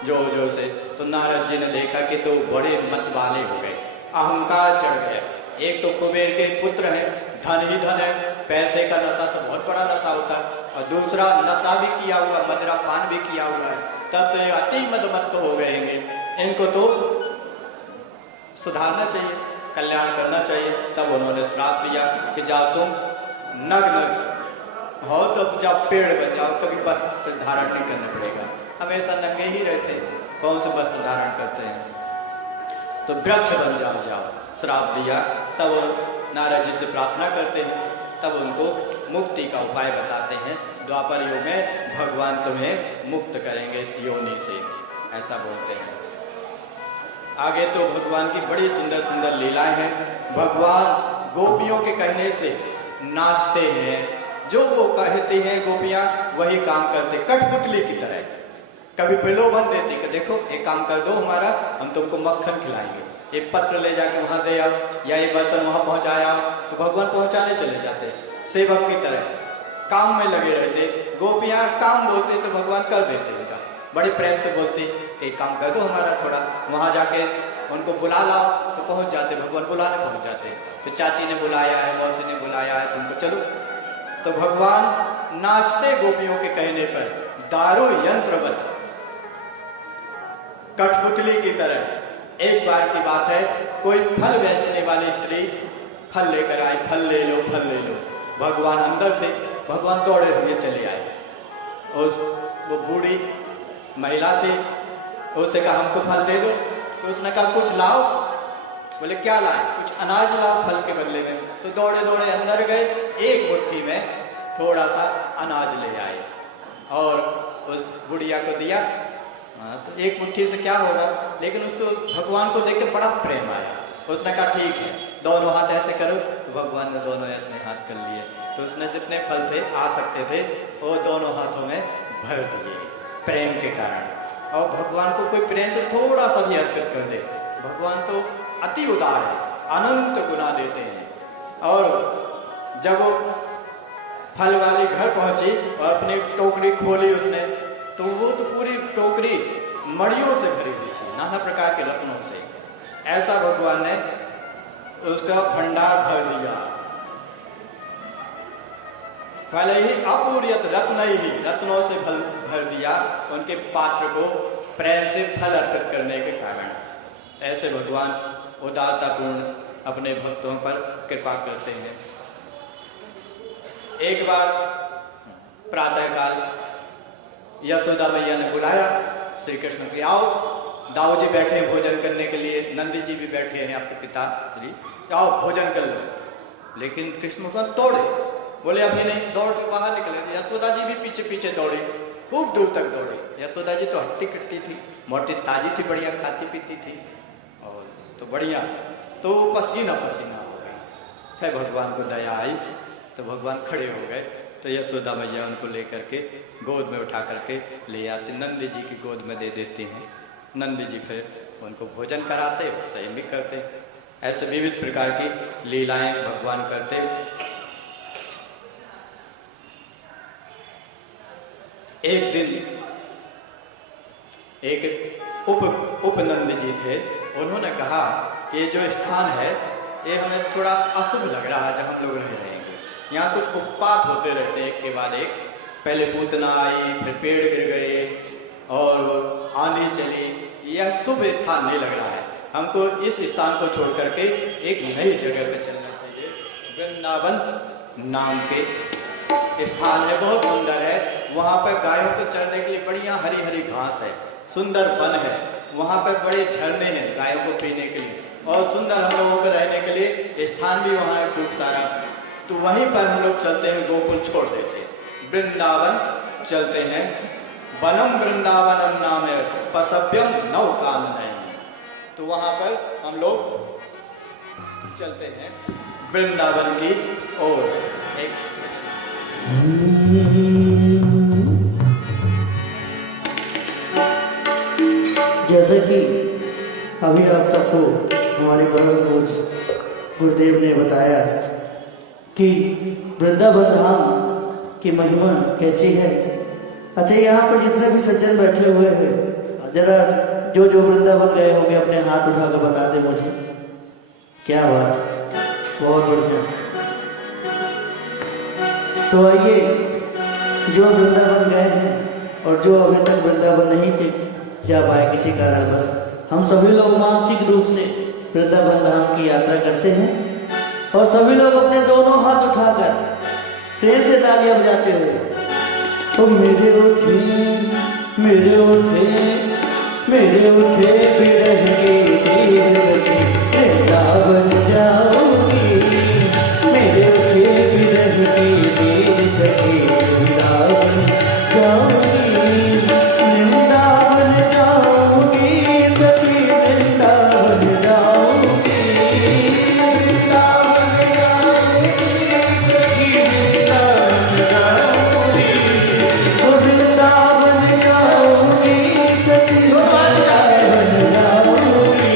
जोर जोर से। तो नारद जी ने देखा कि तो बड़े मत वाले हो गए, अहंकार चढ़ गया। एक तो कुबेर के पुत्र है, धन ही धन है, पैसे का नशा तो बहुत बड़ा नशा होता है, और दूसरा नशा भी किया हुआ, मदिरा पान भी किया हुआ है, तब तो ये अति मदमत्त हो गएंगे। इनको तो सुधारना चाहिए, कल्याण करना चाहिए। तब उन्होंने श्राप दिया कि जाओ तुम नग्न हो तो जाओ पेड़ बन जाओ, कभी वस्त्र धारण नहीं करना पड़ेगा, हमेशा नंगे ही रहते हैं, कौन से वस्त्र धारण करते हैं, तो वृक्ष बन जाओ, श्राप दिया। तब नारद जी से प्रार्थना करते हैं, तब उनको मुक्ति का उपाय बताते हैं। द्वापर युग में भगवान तुम्हें मुक्त करेंगे इस योनि से, ऐसा बोलते हैं। आगे तो भगवान की बड़ी सुंदर सुंदर लीलाएं हैं। भगवान गोपियों के कहने से नाचते हैं, जो वो कहती हैं गोपियां वही काम करते, कठपुतली की तरह। कभी प्रलोभन देती कि देखो एक काम कर दो हमारा, हम तुमको मक्खन खिलाएंगे, एक पत्र ले जाके वहां दे आओ, या ये बर्तन वहां पहुंचाया, तो भगवान पहुंचाने चले जाते, सेवक की तरह काम में लगे रहते। गोपियां काम बोलते तो भगवान कर देते, इनका बड़े प्रेम से बोलते एक काम कर दो हमारा थोड़ा, वहां जाके उनको बुला लाओ, तो पहुंच जाते, भगवान बुलाने पहुंच जाते। तो चाची ने बुलाया है, मौसी ने बुलाया है, तुमको चलो। तो भगवान नाचते गोपियों के कहने पर, दारू यंत्रवत, कठपुतली की तरह। एक बार की बात है, कोई फल बेचने वाली स्त्री फल लेकर आई, फल ले लो, फल ले लो। भगवान अंदर थे, भगवान दौड़े हुए चले आए। वो बूढ़ी महिला थी, उससे कहा हमको फल दे दो, तो उसने कहा कुछ लाओ। बोले क्या लाए? कुछ अनाज लाओ फल के बदले में। तो दौड़े दौड़े अंदर गए, एक मुट्ठी में थोड़ा सा अनाज ले आए और उस बुढ़िया को दिया। तो एक मुट्ठी से क्या होगा, लेकिन उसको भगवान को देख के बड़ा प्रेम आया। उसने कहा ठीक है, दोनों हाथ ऐसे करो, तो भगवान ने दोनों ऐसे हाथ कर लिए। तो उसने जितने फल थे आ सकते थे वो दोनों हाथों में भर दिए प्रेम के कारण। और भगवान को कोई प्रेम से थोड़ा सा भी अर्पित कर दे, भगवान तो अति उदार है, अनंत गुना देते हैं। और जब वो फल वाली घर पहुंची और अपनी टोकरी खोली उसने, तो वो तो पूरी टोकरी मड़ियों से भरी हुई थी, नाना प्रकार के रत्नों से। ऐसा भगवान ने उसका भंडार भर दिया। भले ही अपूर्यत रत्न ही रत्नों से भर दिया उनके पात्र को प्रेम से फल अर्पित करने के कारण। ऐसे भगवान उदारतापूर्ण अपने भक्तों पर कृपा करते हैं। एक बार प्रातःकाल यशोदा मैया ने बुलाया श्री कृष्ण की, आओ दाऊ जी बैठे हैं भोजन करने के लिए, नंदी जी भी बैठे हैं आपके पिता श्री, आओ भोजन कर लो। लेकिन कृष्ण भगवान तोड़े, बोले अभी नहीं, दौड़ के बाहर निकले। यशोदा जी भी पीछे पीछे दौड़ी, खूब दूर तक दौड़ी। यशोदा जी तो हट्टी कट्टी थी, मोटी ताजी थी, बढ़िया खाती पीती थी और तो बढ़िया, तो पसीना पसीना हो गई। फिर भगवान को दया आई तो भगवान खड़े हो गए, तो यशोदा मैया उनको लेकर के गोद में उठा करके ले आते, नंदी जी की गोद में दे देते हैं। नंदी जी फिर उनको भोजन कराते, संयम भी करते। ऐसे विविध प्रकार की लीलाएं भगवान करते। एक दिन एक उपनंद जी थे, उन्होंने कहा कि ये जो स्थान है ये हमें थोड़ा अशुभ लग रहा है जहाँ हम लोग रह रहेंगे। यहाँ कुछ उत्पात होते रहते हैं एक के बाद एक, पहले पूतना आई, फिर पेड़ गिर गए और आंधी चली। यह शुभ स्थान नहीं लग रहा है, हमको इस स्थान को छोड़ करके एक नई जगह पे चलना चाहिए। वृंदावन नाम के स्थान है, बहुत सुंदर है। वहाँ पर गायों को चरने के लिए बढ़िया हरी हरी घास है, सुंदर वन है, वहाँ पर बड़े झरने हैं गायों को पीने के लिए, और सुंदर हम लोगों को रहने के लिए स्थान भी वहाँ है खूब सारा। तो वहीं पर हम लोग चलते हैं, गोकुल छोड़ देते हैं, वृंदावन चलते हैं। वनम वृंदावनम नाम है पसव्यम नौकान नहीं। तो वहाँ पर हम लोग चलते हैं वृंदावन की ओर। जैसे कि अभी आप सबको हमारे परम पूज्य गुरुदेव ने बताया कि वृंदावन धाम की महिमा कैसी है। अच्छा, यहाँ पर जितने भी सज्जन बैठे हुए हैं, जरा जो जो वृंदावन गए होंगे अपने हाथ उठाकर बता दें मुझे। क्या बात, बहुत बढ़िया। तो आइए, जो वृंदावन गए हैं और जो अभी तक वृंदावन नहीं थे जा पाए किसी कारणवश, हम सभी लोग मानसिक रूप से वृंदावन धाम की यात्रा करते हैं और सभी लोग अपने दोनों हाथ उठाकर प्रेम से तालियां बजाते हुए, तो मेरे उठे मेरे उठे मेरे उठे बिरह के तीर सके वृंदावन जाऊंगी, मेरे उठे बिरह के तीर सके वृंदावन जाऊंगी, वृंदावन जाऊंगी सखी वृंदावन जाऊंगी, वृंदावन जाऊंगी सखी वृंदावन जाऊंगी, वृंदावन जाऊंगी सखी वृंदावन जाऊंगी,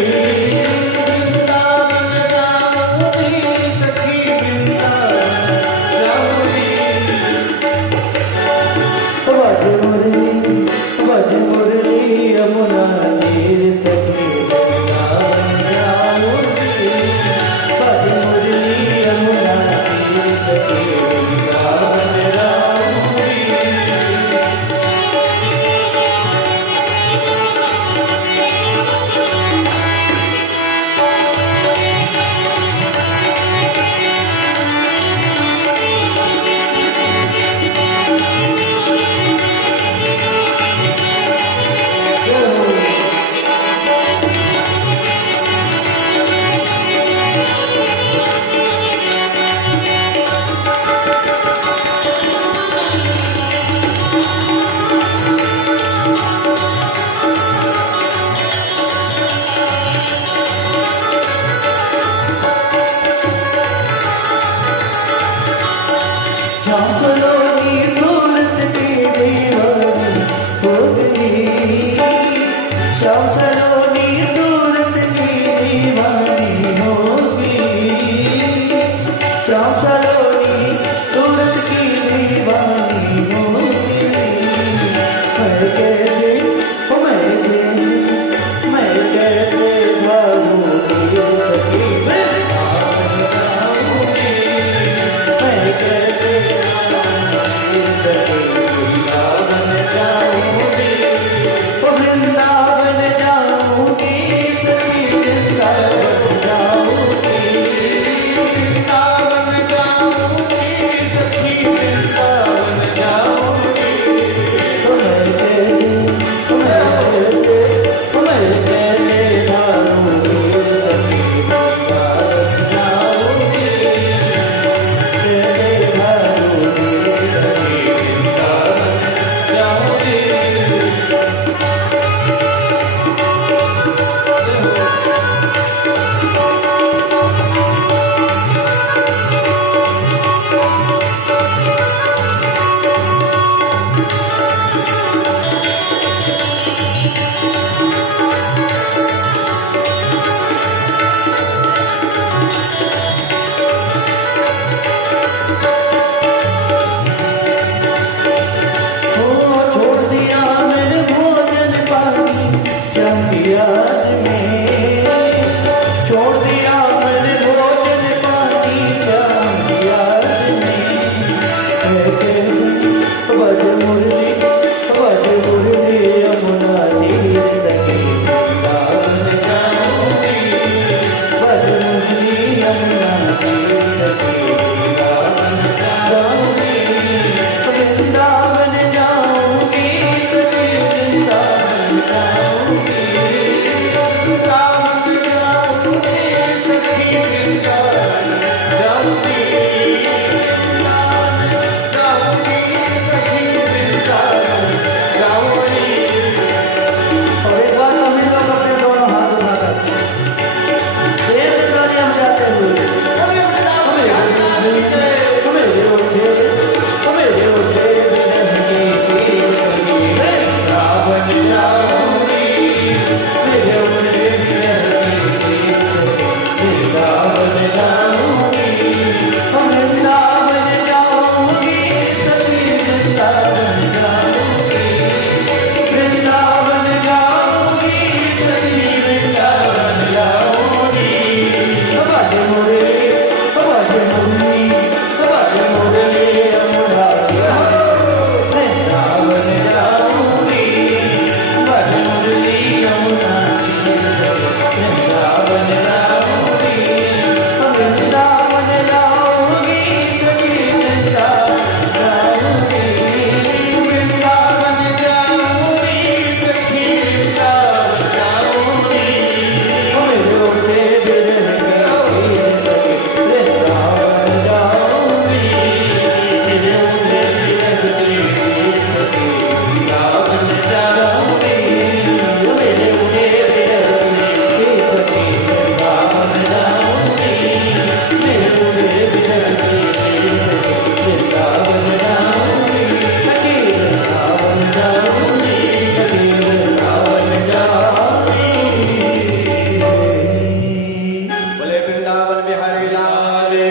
वृंदावन जाऊंगी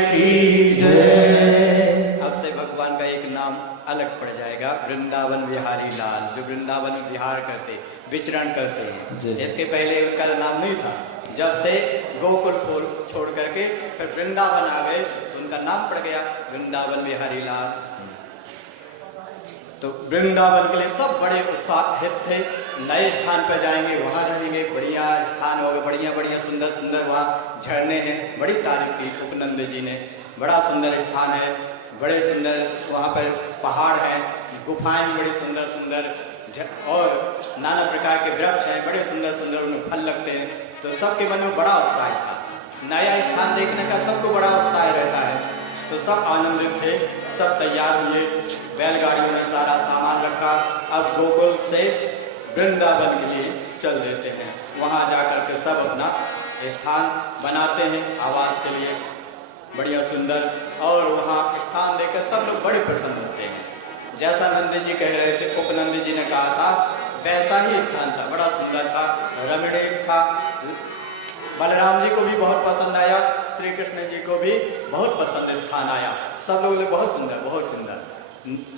की जय। अब से भगवान का एक नाम अलग पड़ जाएगा, वृंदावन बिहारी लाल, जो वृंदावन विहार करते, विचरण करते जी। हैं। इसके पहले उनका नाम नहीं था। जब से गोकुल छोड़ करके फिर वृंदावन आ गए तो उनका नाम पड़ गया वृंदावन बिहारी लाल। तो वृंदावन के लिए सब बड़े उत्साहित थे। नए स्थान पर जाएंगे, वहां रहेंगे, बढ़िया स्थान होगा, बढ़िया बढ़िया सुंदर सुंदर वहाँ झरने हैं। बड़ी तारीफ की उपनंद जी ने, बड़ा सुंदर स्थान है, बड़े सुंदर वहाँ पर पहाड़ हैं, गुफाएं बड़ी सुंदर सुंदर, और नाना प्रकार के वृक्ष हैं, बड़े सुंदर सुंदर, उनमें फल लगते हैं। तो सबके मन में बड़ा उत्साह था, नया स्थान देखने का सबको बड़ा उत्साह रहता है। तो सब आनंदित थे, सब तैयार हुए, बैलगाड़ियों में सारा सामान रखा। अब गोकुल से वृंदावन के लिए चल देते हैं। वहाँ जाकर के सब अपना स्थान बनाते हैं आवास के लिए, बढ़िया सुंदर, और वहाँ स्थान देकर सब लोग बड़े प्रसन्न होते हैं। जैसा नंदी जी कह रहे थे, उपनंदी जी ने कहा था, वैसा ही स्थान था, बड़ा सुंदर था, रमणीय था। बलराम जी को भी बहुत पसंद आया, श्री कृष्ण जी को भी बहुत पसंद स्थान आया। सब लोग बहुत सुंदर, बहुत सुंदर।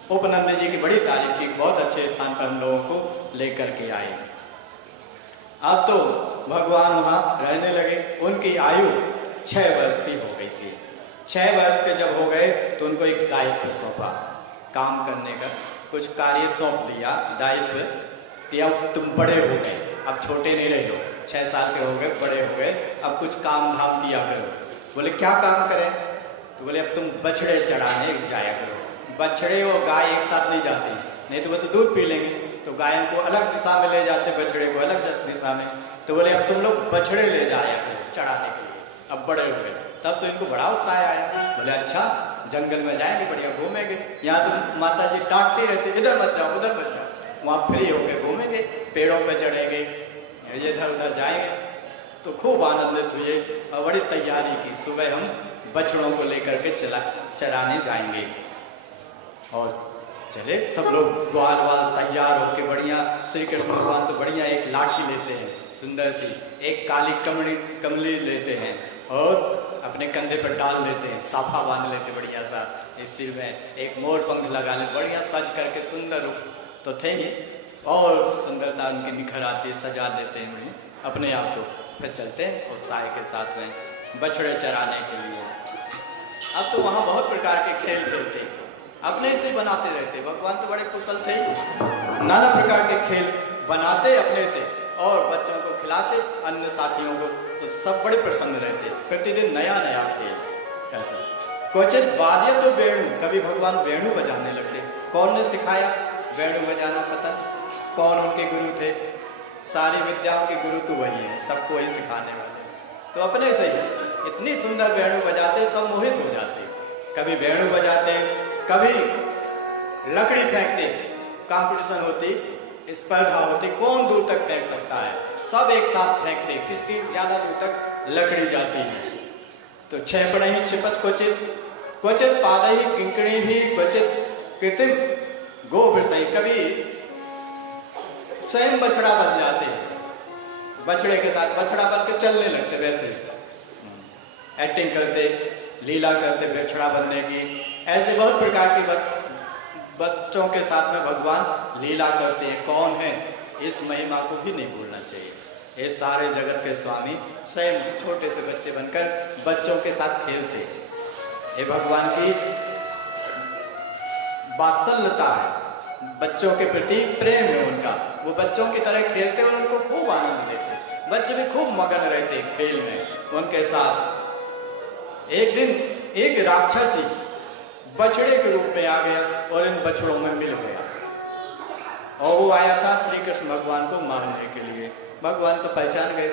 उपनंद जी की बड़ी तारीफ की, बहुत अच्छे स्थान पर हम लोगों को लेकर के आए। अब तो भगवान वहाँ रहने लगे। उनकी आयु 6 वर्ष की हो गई थी। 6 वर्ष के जब हो गए तो उनको एक दायित्व सौंपा काम करने का, कुछ कार्य सौंप दिया दायित्व कि अब तुम बड़े हो गए, अब छोटे नहीं रहे हो, 6 साल के हो गए, बड़े हो गए, अब कुछ काम धाम किया करो। बोले क्या काम करें? तो बोले अब तुम बछड़े चढ़ाने जाया करो। बछड़े और गाय एक साथ नहीं जाते, नहीं तो वो तो दूध पी लेंगे, तो गायों को अलग दिशा में ले जाते, बछड़े को अलग दिशा में। तो बोले अब तुम लोग बछड़े ले जाया करो चढ़ाने के लिए, अब बड़े हो गए। तब तो इनको बड़ा उत्साह आया। बोले अच्छा, जंगल में जाएंगे, बढ़िया घूमेंगे। यहाँ तो माता जी डांटती रहती, इधर मत जाओ, उधर मत जाओ। वहाँ फ्री होके घूमेंगे, पेड़ों पे चढ़ेंगे, इधर उधर जाएंगे। तो खूब आनंदित हुए और बड़ी तैयारी की, सुबह हम बछड़ों को लेकर के चराने जाएंगे। और चले सब लोग ग्वाल वाल तैयार होके बढ़िया। श्री कृष्ण भगवान तो बढ़िया एक लाठी लेते हैं सुंदर सी, एक काली कमली लेते हैं और अपने कंधे पर डाल देते हैं, साफा बांध लेते बढ़िया सा, इस सिर में एक मोर पंख लगा ले, बढ़िया सज करके सुंदर रूप तो थे ही, और सुंदरता उनकी निखर आती है, सजा लेते हैं अपने आप को। फिर चलते हैं और साय के साथ में बछड़े चराने के लिए। अब तो वहाँ बहुत प्रकार के खेल खेलते, अपने से बनाते रहते। भगवान तो बड़े कुशल थे, नाना प्रकार के खेल बनाते अपने से और बच्चों को खिलाते, अन्य साथियों को, तो सब बड़े प्रसन्न रहते। प्रतिदिन नया नया खेल ऐसा। क्वचित वाद्य तो वेणु, कभी भगवान वेणु बजाने लगते। कौन ने सिखाया वेणु बजाना? पता कौन उनके गुरु थे? सारी विद्याओं के गुरु तो वही है, सबको वही सिखाने वाले। तो अपने से ही इतनी सुंदर वेणु बजाते, सब मोहित हो जाते। कभी वेणु बजाते, कभी लकड़ी फेंकते, कंपटीशन होती, स्पर्धा होती, कौन दूर तक फेंक सकता है। सब एक साथ फेंकते, किसकी ज्यादा दूर तक लकड़ी जाती है। तो छेपड़ ही छिपत क्वचित पादही किंकणी भी क्वचित कृत्रिम गोबर सही, कभी स्वयं बछड़ा बन जाते हैं, बछड़े के साथ बछड़ा बन के चलने लगते, वैसे एक्टिंग करते, लीला करते बछड़ा बनने की। ऐसे बहुत प्रकार के बच्चों के साथ में भगवान लीला करते हैं। कौन है? इस महिमा को भी नहीं भूलना चाहिए। ये सारे जगत के स्वामी स्वयं छोटे से बच्चे बनकर बच्चों के साथ खेलते। ये भगवान की वात्सल्यता है, बच्चों के प्रति प्रेम है उनका। वो बच्चों की तरह खेलते और उनको खूब आनंद देते। बच्चे भी खूब मगन रहते खेल में उनके साथ। एक दिन एक राक्षसी बछड़े के रूप में आ गया और इन बछड़ों में मिल गया, और वो आया था श्री कृष्ण भगवान को मारने के लिए। भगवान तो पहचान गए,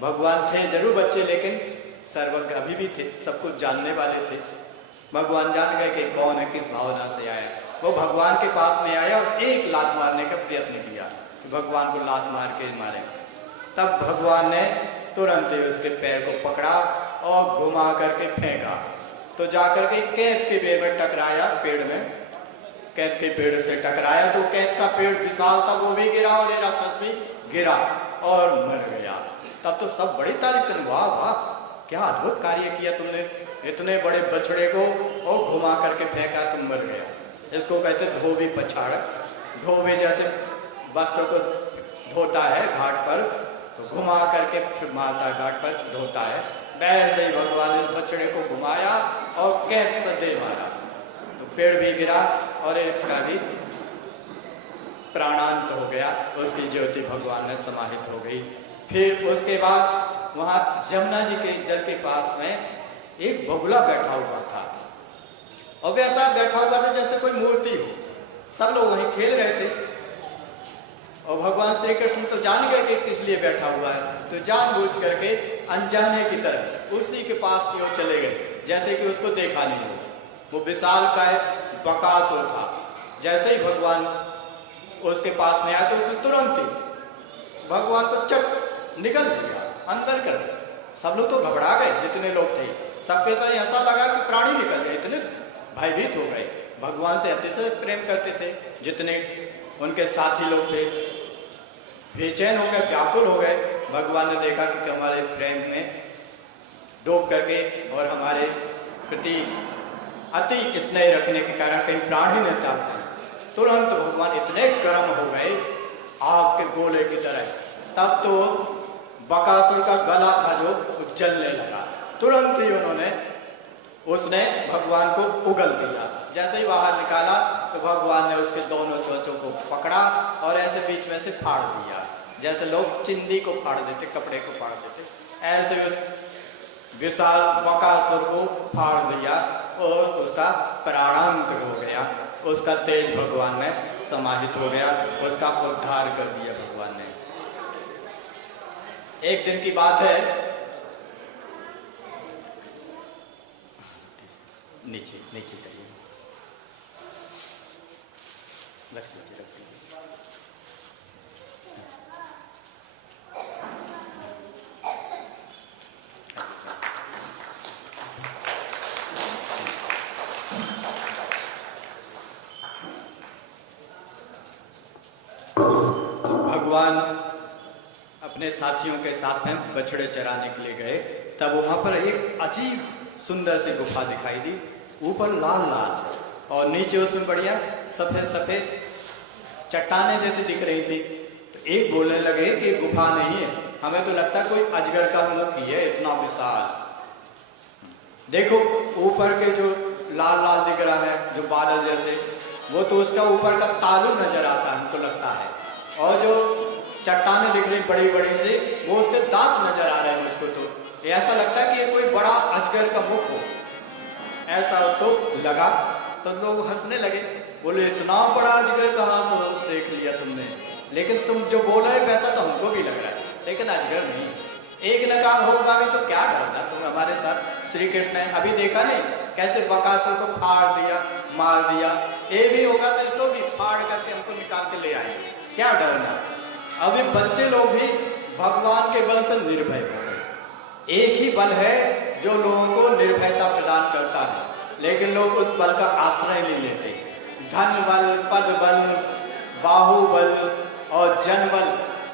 भगवान थे जरूर बच्चे, लेकिन सर्वज्ञ अभी भी थे, सब कुछ जानने वाले थे। भगवान जान गए कि कौन है, किस भावना से आया। वो भगवान के पास में आया और एक लात मारने का प्रयत्न किया, भगवान को लात मार के मारे। तब भगवान ने तुरंत ही उसके पैर को पकड़ा और घुमा करके फेंका, तो जाकर के कैद के पेड़ में टकराया। पेड़ में कैद के पेड़ से टकराया तो कैद का पेड़ विशाल था, वो भी गिरा और ये राक्षस भी गिरा और मर गया। तब तो सब बड़ी तारीफ करें, वाह वाह, क्या अद्भुत कार्य किया तुमने, इतने बड़े बछड़े को और घुमा करके फेंका, तुम मर गया। इसको कहते धोबी पछाड़। धोबी जैसे वस्त्र को धोता है घाट पर, तो घुमा करके फिर मारता है, घाट पर धोता है, वैसे ही भगवान ने बछड़े को घुमाया और कैद से दे मारा, तो पेड़ भी गिरा और इसका भी प्राणांत हो गया, उसकी ज्योति भगवान में समाहित हो गई। फिर उसके बाद वहां जमुना जी के जल के पास में एक बगुला बैठा हुआ था, और वैसा बैठा हुआ था जैसे कोई मूर्ति हो। सब लोग वहीं खेल रहे थे, और भगवान श्री कृष्ण तो जान गए कि किस लिए बैठा हुआ है, तो जानबूझ करके अनजाने की तरह उसी के पास की ओर चले गए, जैसे कि उसको देखा नहीं हो। वो विशाल काय बकासुर था। जैसे ही भगवान उसके पास में आया तो उसने तुरंत ही भगवान को चट निकल दिया, अंदर कर दिया। सब लोग तो घबरा गए, जितने लोग थे सबके तो ऐसा लगा कि प्राणी निकल गए, इतने भयभीत हो गए। भगवान से अत्यधिक प्रेम करते थे जितने उनके साथी लोग थे, बेचैन हो गए, व्याकुल हो गए। भगवान ने देखा कि हमारे प्रेम में डूब करके और हमारे प्रति अति स्नेह रखने के कारण कहीं प्राण ही नहीं था। तुरंत भगवान इतने गर्म हो गए आग के गोले की तरह। तब तो बकासुर का गला था जो जलने लगा। तुरंत ही उसने भगवान को उगल दिया। जैसे ही बाहर निकाला तो भगवान ने उसके दोनों चोंचों को पकड़ा और ऐसे बीच में से फाड़ दिया, जैसे लोग चिंदी को फाड़ देते, कपड़े को फाड़ देते, ऐसे उस विशाल बकासुर को फाड़ दिया और उसका प्राणांत हो गया। उसका तेज भगवान में समाहित हो गया, उसका उद्धार कर दिया भगवान ने। एक दिन की बात है, नीचे नीचे करिए, रख दीजिए, रख दीजिए। भगवान अपने साथियों के साथ में बछड़े चराने के लिए गए। तब वहां पर एक अजीब सुंदर सी गुफा दिखाई दी, ऊपर लाल लाल और नीचे उसमें बढ़िया सफेद सफेद चट्टाने जैसी दिख रही थी। तो एक बोलने लगे कि गुफा नहीं है, हमें तो लगता है कोई अजगर का मुख ही है, इतना विशाल। देखो ऊपर के जो लाल लाल दिख रहा है, जो बादल जैसे, वो तो उसका ऊपर का तालू नजर आता है हमको लगता है, और जो चट्टाने दिख रही बड़ी बड़ी से, वो उसके दांत नजर आ रहे हैं मुझको। तो ऐसा लगता है कि ये कोई बड़ा अजगर का मुख हो, ऐसा उसको लगा। तो लोग हंसने लगे, बोले इतना बड़ा अजगर कहाँ से देख लिया तुमने, लेकिन तुम जो बोल रहे वैसा तो हमको भी लग रहा है, लेकिन अजगर नहीं। एक न काम होगा भी तो क्या डरना, तुम हमारे साथ श्री कृष्ण है। अभी देखा नहीं कैसे बकासुर को फाड़ दिया, मार दिया, ये भी होगा तो इसको भी फाड़ करके हमको निकाल के ले आएंगे, क्या डरना। अभी बच्चे लोग भी भगवान के बल से निर्भय हो गए। एक ही बल है जो लोगों को निर्भयता प्रदान करता है, लेकिन लोग उस बल का आश्रय नहीं लेते। धन बल, पद बल, बाहुबल और जन बल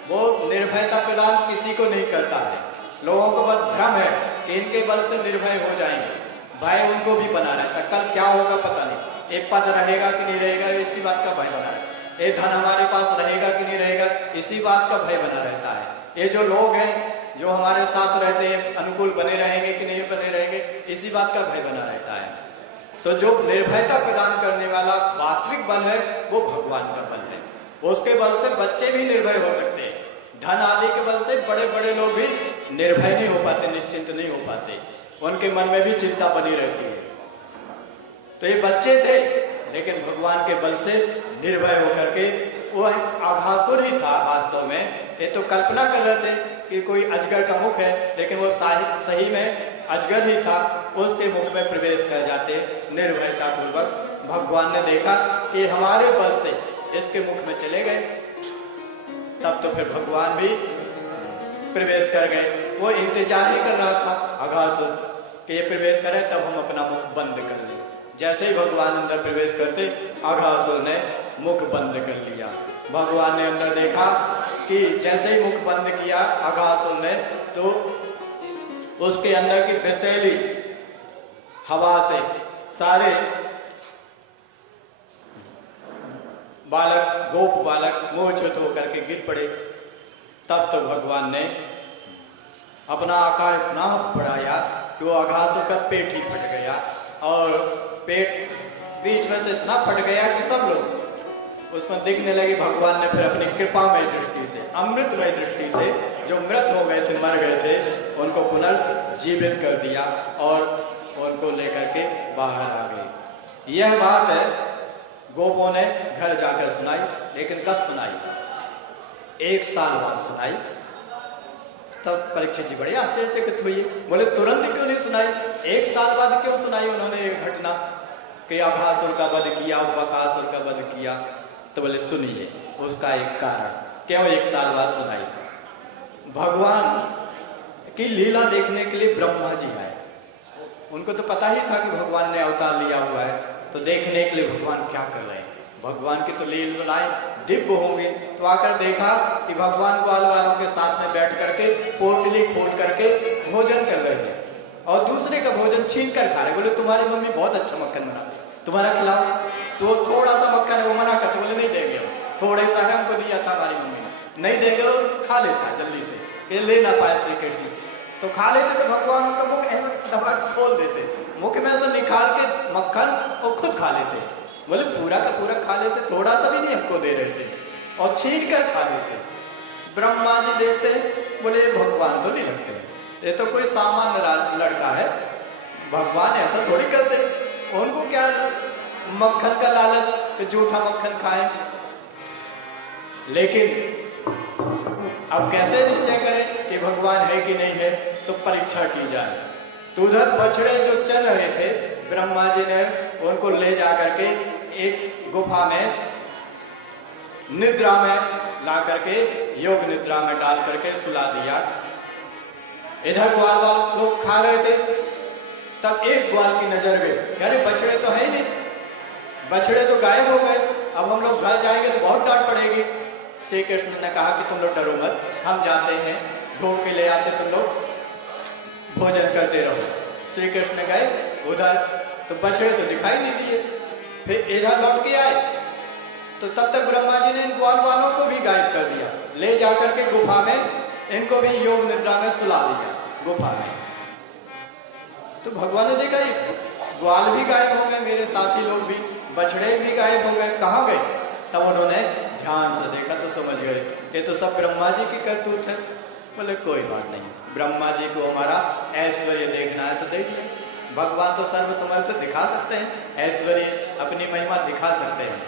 वो निर्भयता प्रदान किसी को नहीं करता है। लोगों को बस भ्रम है कि इनके बल से निर्भय हो जाएंगे, भय उनको भी बना रहता है, कल क्या होगा पता नहीं, ये पद रहेगा कि नहीं रहेगा इसी बात का भय बना रहता है, ये धन हमारे पास रहेगा कि नहीं रहेगा इसी बात का भय बना रहता है। ये जो लोग हैं जो हमारे साथ रहते हैं अनुकूल बने रहेंगे कि नहीं बने रहेंगे इसी बात का भय बना रहता है। तो जो निर्भयता प्रदान करने वाला वास्तविक बल है वो भगवान का बल है। उसके बल से बच्चे भी निर्भय हो सकते हैं, धन आदि के बल से बड़े बड़े लोग भी निर्भय नहीं हो पाते, निश्चिंत नहीं हो पाते, उनके मन में भी चिंता बनी रहती है। तो ये बच्चे थे लेकिन भगवान के बल से निर्भय होकर के, वो आभासुर ही था वास्तव में, ये तो कल्पना कर रहे थे कि कोई अजगर का मुख है, लेकिन वो सही में अजगर ही था। उसके मुख में प्रवेश कर जाते निर्भयता पूर्वक। भगवान ने देखा कि हमारे बल से इसके मुख में चले गए, तब तो फिर भगवान भी प्रवेश कर गए। वो इंतजार ही कर रहा था अघासुर कि ये प्रवेश करे तब हम अपना मुख बंद कर लें। जैसे ही भगवान अंदर प्रवेश करते अघासुर ने मुख बंद कर लिया। भगवान ने अंदर देखा कि जैसे ही मुख बंद किया अघासुर ने, तो उसके अंदर की विषैली हवा से सारे बालक, गोप बालक मूर्छित होकर के गिर पड़े। तब तो भगवान ने अपना आकार इतना बढ़ाया कि वो अघासुर का पेट ही फट गया, और पेट बीच में से इतना फट गया कि सब लोग उसमें दिखने लगे। भगवान ने फिर अपनी कृपामय दृष्टि से, अमृतमय दृष्टि से, जो मृत हो गए थे, मर गए थे, उनको पुनर्जीवित कर दिया और उनको लेकर के बाहर आ गए। यह बात है गोपों ने घर जाकर सुनाई, लेकिन कब सुनाई? 1 साल बाद सुनाई। तब परीक्षित जी बड़े आश्चर्यचकित हुए, बोले तुरंत क्यों नहीं सुनाई, 1 साल बाद क्यों सुनाई उन्होंने ये घटना कि अघासुर का वध किया, बकासुर का वध किया? तो बोले सुनिए, उसका एक कारण, क्यों 1 साल बाद सुनाई। भगवान की लीला देखने के लिए ब्रह्मा जी आए। उनको तो पता ही था कि भगवान ने अवतार लिया हुआ है, तो देखने के लिए भगवान क्या कर रहे हैं। भगवान की तो लीलाएं दिव्य होंगे, तो आकर देखा कि भगवान ग्वाल वालों के साथ में बैठ करके पोटली खोल करके भोजन कर रहे हैं, और दूसरे का भोजन छीन कर खा रहे। बोले तुम्हारी मम्मी बहुत अच्छा मक्खन बनाती, तुम्हारा खिलाओ। तो थोड़ा सा मक्खन है, वो मना करते, बोले नहीं देंगे, थोड़े सा है, हमको दिया था हमारी मम्मी ने, नहीं देंगे। वो खा लेता जल्दी से, ये ले ना पाए श्री कृष्ण। तो खा लेते तो भगवान उनका मुख दबा खोल देते, मुख में से निकाल के मक्खन और खुद खा लेते। बोले पूरा का पूरा खा लेते, थोड़ा सा भी नहीं हमको दे रहे थे, और छीन कर खा लेते। ब्रह्मा जी देखते, बोले भगवान तो नहीं लगते, ये तो कोई सामान्य लड़का है, भगवान ऐसा थोड़ी करते। उनको क्या मक्खन का लालच कि झूठा मक्खन खाए। लेकिन अब कैसे निश्चय करें कि भगवान है कि नहीं है? तो परीक्षा की जाए। तो उधर बछड़े जो चल रहे थे, ब्रह्मा जी ने उनको ले जाकर के एक गुफा में, निद्रा में ला करके, योग निद्रा में डाल करके सुला दिया। इधर ग्वाल लोग खा रहे थे, तब एक ग्वाल की नजर गई, अरे बछड़े तो है ही नहीं, बछड़े तो गायब हो गए, अब हम लोग घर जाएंगे तो बहुत डांट पड़ेगी। श्री कृष्ण ने कहा कि तुम लोग डरो मत, हम जाते हैं, ढूंढ के ले आते, तुम लोग भोजन करते रहो। श्री कृष्ण गए उधर, तो बछड़े तो दिखाई नहीं दिए। फिर इधर लौट के आए, तो तब तक ब्रह्मा जी ने इन ग्वाल वालों को भी गायब कर दिया, ले जाकर के गुफा में इनको भी योग निद्रा में सुला दिया गुफा में। तो भगवान ने देखा ग्वाल भी गायब हो गए, मेरे साथी लोग भी, बछड़े भी गायब हो गए, कहाँ गए? तब उन्होंने ध्यान से देखा तो समझ गए ये तो सब ब्रह्मा जी की करतूत है। बोले कोई बात नहीं, ब्रह्मा जी को हमारा ऐश्वर्य देखना है तो देख ले, भगवान तो सर्वसमर्थ दिखा सकते हैं ऐश्वर्य, अपनी महिमा दिखा सकते हैं,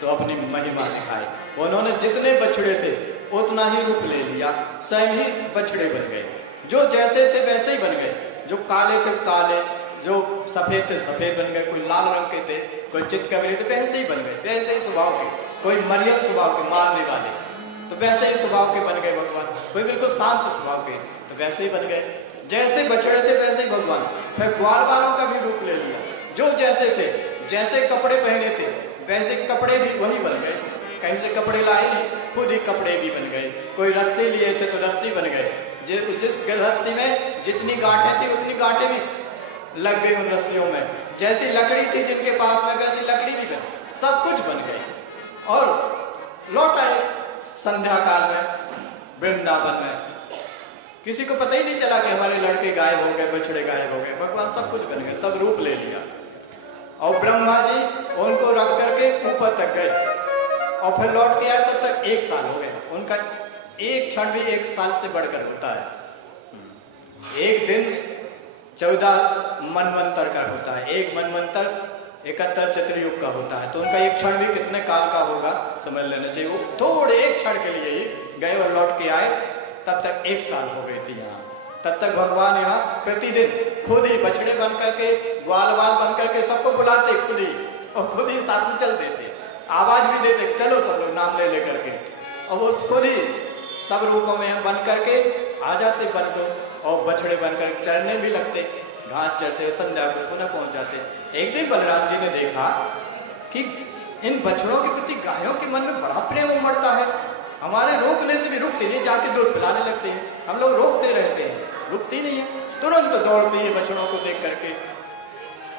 तो अपनी महिमा दिखाए। उन्होंने जितने बछड़े थे उतना ही रूप ले लिया, स्वयं ही बछड़े बन गए, जो जैसे थे वैसे ही बन गए, जो काले थे काले, जो सफेद थे सफेद बन गए, कोई लाल रंग के थे, कोई चितकबरे थे, वैसे ही बन गए, वैसे ही स्वभाव के, कोई मरियम स्वभाव के मारने वाले तो वैसे ही स्वभाव के बन गए भगवान, कोई बिल्कुल शांत स्वभाव के तो वैसे ही बन गए, जैसे बछड़े थे वैसे ही भगवान। फिर ग्वाल वालों का भी रूप ले लिया, जो जैसे थे, जैसे कपड़े पहने थे वैसे कपड़े भी वही बन गए, कहीं से कपड़े लाए नहीं, खुद ही कपड़े भी बन गए। कोई रस्सी लिए थे तो रस्सी बन गए, जिस रस्सी में जितनी गांठें थी उतनी गांठें भी लग गई उन रस्सियों में, जैसी लकड़ी थी जिनके पास में वैसी लकड़ी भी बन, सब कुछ बन गई। और लौट आए संध्या काल में वृंदावन में, किसी को पता ही नहीं चला कि हमारे लड़के गायब हो गए, बछड़े गायब हो गए, भगवान सब कुछ बन गए, सब रूप ले लिया। और ब्रह्मा जी उनको रख करके ऊपर तक गए और फिर लौट के आए, तब तक 1 साल हो गए। उनका एक क्षण भी 1 साल से बढ़कर होता है। एक दिन 14 मनवंतर का होता है, एक मनवंतर 71 चतुर्युग का होता है, तो उनका एक क्षण भी कितने काल का होगा समझ लेना चाहिए। वो थोड़े एक क्षण के लिए ही गए और लौट के आए, तब तक 1 साल हो गई थी यहाँ। तब तक भगवान यहाँ प्रतिदिन खुद ही बछड़े बन करके, ग्वाल वाल बन करके सबको बुलाते खुद ही, और खुद ही साथ में चल देते, आवाज भी देते चलो सब लोग नाम ले लेकर के, और वो खुद ही सब रूपों में बन करके आ जाते बनकर, और बछड़े बनकर चरने भी लगते, घास चरते, संध्या को पुनः पहुंच जाते। एक दिन बलराम जी ने देखा कि इन बछड़ों के प्रति गायों के मन में बड़ा प्रेम उमड़ता है, हमारे रोकने से भी रुकते नहीं, जाके दूध पिलाने लगते हैं, हम लोग रोकते रहते हैं रुकती नहीं है, तुरंत दौड़ती है बछड़ों को देख करके।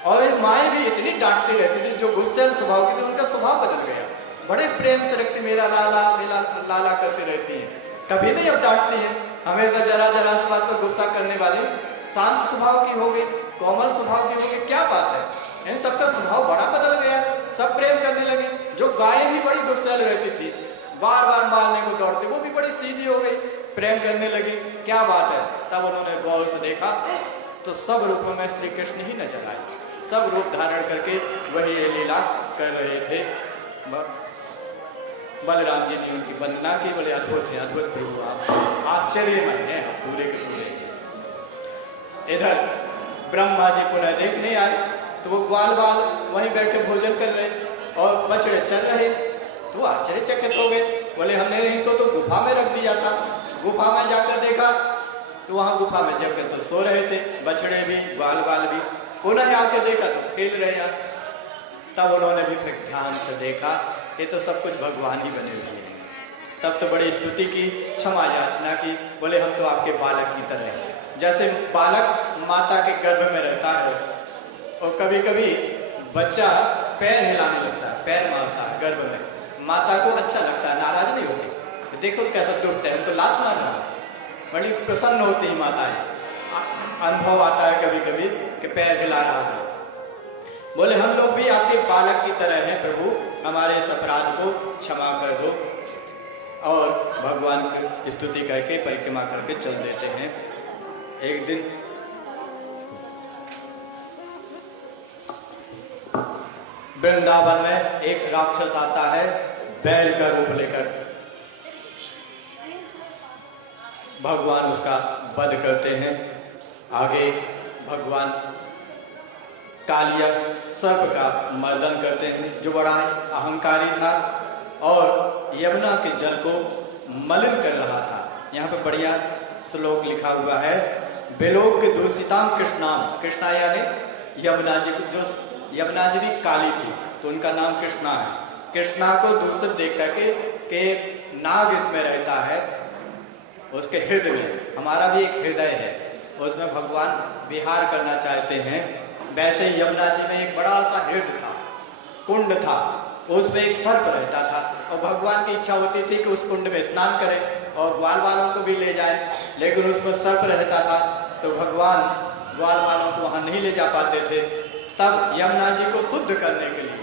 और ये माएँ भी इतनी डांटती रहती थी, जो गुस्सैल स्वभाव की थी उनका स्वभाव बदल गया, बड़े प्रेम से रखती, मेरा लाला मेरा लाला करती रहती हैं, कभी नहीं अब डांटती हैं। हमेशा जरा जरा सी बात पर गुस्सा करने वाली शांत स्वभाव की हो गई, कोमल स्वभाव की हो गई। क्या बात है, इन सबका स्वभाव बड़ा बदल गया, सब प्रेम करने लगे। जो गायें भी बड़ी गुस्सैल रहती थी, बार बार मारने को दौड़ती, वो भी बड़ी सीधी हो गई, प्रेम करने लगी। क्या बात है। तब उन्होंने गौर से देखा तो सब रूपों में श्री कृष्ण ही नजर आए, सब रूप धारण करके वही ये लीला कर रहे थे। बलराम जी ने उनकी वंदना की, बोले अद्भुत है, अद्भुत प्रभु, आप आश्चर्यमय हैं पूरे के पूरे। इधर ब्रह्मा जी पुनः देखने आए तो वो ग्वाल बाल वहीं बैठे भोजन कर रहे और बछड़े चल रहे, तो आश्चर्यचकित हो गए। बोले हमने इनको तो गुफा में रख दिया था। गुफा में जाकर देखा तो वहां गुफा में जब तो सो रहे थे, बछड़े भी ग्वाल बाल भी। पुनः आके देखा तो खेल रहे हैं। तब उन्होंने भी फिर ध्यान से देखा, ये तो सब कुछ भगवान ही बने हुए हैं। तब तो बड़ी स्तुति की, क्षमा याचना की। बोले हम तो आपके बालक की तरह हैं, जैसे बालक माता के गर्भ में रहता है और कभी कभी बच्चा पैर हिलाने लगता है, पैर मारता है गर्भ में, माता को अच्छा लगता है, नाराज नहीं होती। देखो कैसा दुष्ट है, उनको लात मार रहा है, बड़ी प्रसन्न होती है माताएं। अनुभव आता है कभी कभी कि पैर हिला रहा है। बोले हम लोग भी आपके बालक की तरह हैं प्रभु, हमारे इस अपराध को क्षमा कर दो। और भगवान की स्तुति करके परिक्रमा करके चल देते हैं। एक दिन वृंदावन में एक राक्षस आता है बैल का रूप लेकर। भगवान उसका वध करते हैं। आगे भगवान कालिया सर्प का मर्दन करते हैं, जो बड़ा अहंकारी था और यमुना के जल को मलिन कर रहा था। यहाँ पे बढ़िया श्लोक लिखा हुआ है, बेलोक के दूषिताम कृष्णाम। कृष्णा यानी यमुना जी, जो यमुना जी भी काली थी तो उनका नाम कृष्णा है। कृष्णा को दूषित देख करके कि नाग इसमें रहता है, उसके हृदय में, हमारा भी एक हृदय है, उसमें भगवान विहार करना चाहते हैं। वैसे यमुना जी में एक बड़ा सा हृदय था, कुंड था, उसमें एक सर्प रहता था और भगवान की इच्छा होती थी कि उस कुंड में स्नान करें और ग्वाल बालों को भी ले जाए, लेकिन उसमें सर्प रहता था तो भगवान ग्वाल बालों को वहां नहीं ले जा पाते थे। तब यमुना जी को शुद्ध करने के लिए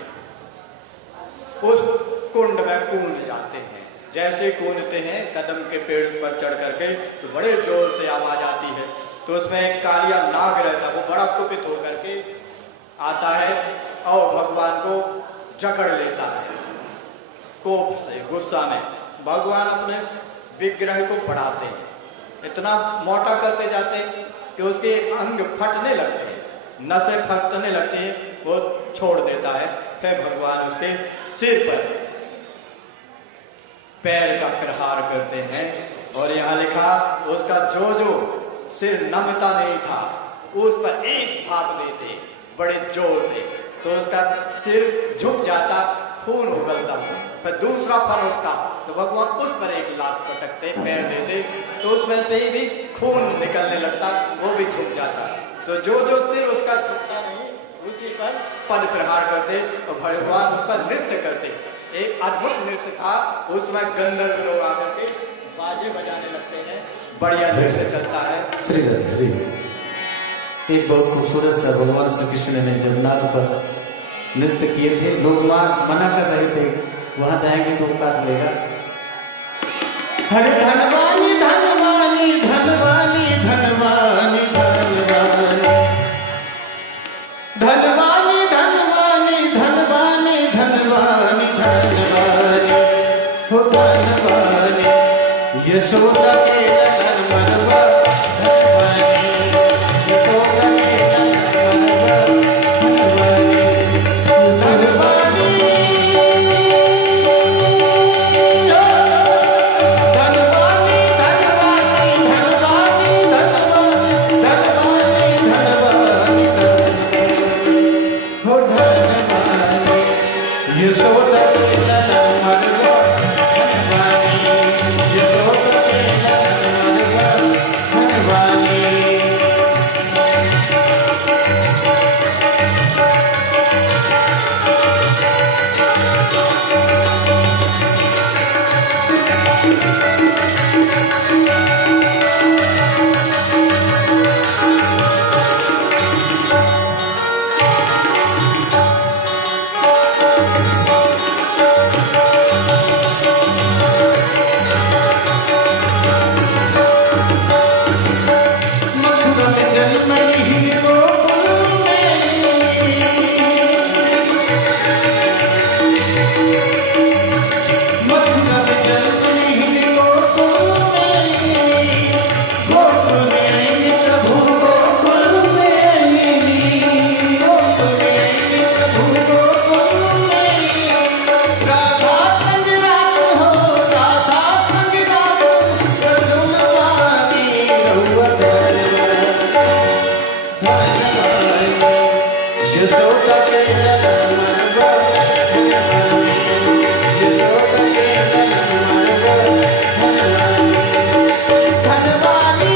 उस कुंड में कूद जाते हैं। जैसे कूदते हैं कदम के पेड़ पर चढ़ करके तो बड़े जोर से आवाज आती है, तो उसमें एक कालिया नाग रहता, वो बड़ा कुपित होकर के आता है और भगवान को जकड़ लेता है कोप से, गुस्सा में। भगवान अपने विग्रह को बढ़ाते हैं, इतना मोटा करते जाते हैं कि उसके अंग फटने लगते हैं, नसें फटने लगती हैं, वो छोड़ देता है। फिर भगवान उसके सिर पर पैर का प्रहार करते हैं और यहाँ लिखा उसका जो सिर नमता नहीं था उस पर एक थाप देते बड़े जोर से, तो उसका सिर झुक जाता, खून उगलता। फिर दूसरा फल उठता तो भगवान उस पर एक लात पटकते, पैर देते, तो उसमें से ही भी खून निकलने लगता, वो भी झुक जाता। तो जो सिर उसका झुकता नहीं उसी पर पद प्रहार करते तो भगवान उस पर नृत्य करते। एक अद्भुत नृत्य था, उसमें गंधर्व लोग आकर के बाजे बजाने लगते हैं, बढ़िया नृत्य चलता है। श्री हरि। एक बहुत खूबसूरत सा भगवान श्री कृष्ण ने जब नाग पर नृत्य किए थे, लोग मना कर रहे थे वहां जाएंगे तो काट लेगा। हरे धनवानी धनवानी धनवानी धनवानी धनवानी धनवानी धनवानी धनवानी धनवानी धनवानी हो धनवानी यशोदा के नंदन मनवा धनवानी यशोदा के नंदन मनवा धनवानी धनवानी धनवानी धनवानी धनवानी धनवानी धनवानी हो धनवानी यशोदा के नंदन मनवा धनवानी यशोदा के यशोदा के ललन मनवा यशोदा के ललन मनवा धनवानी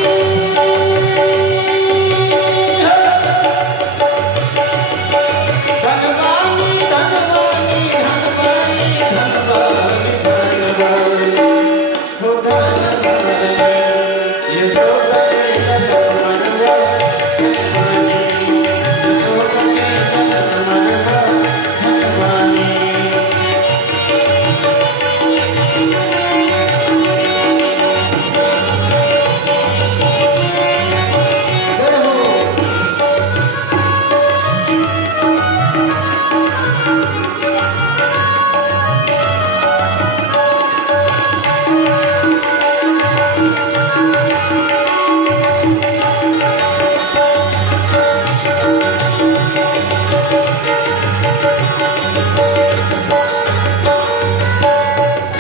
धनवानी धनवानी धनवानी धनवानी धनवानी हो धनवानी यशोदा के ललन मनवा यशोदा के ललन मनवा धनवानी जय हो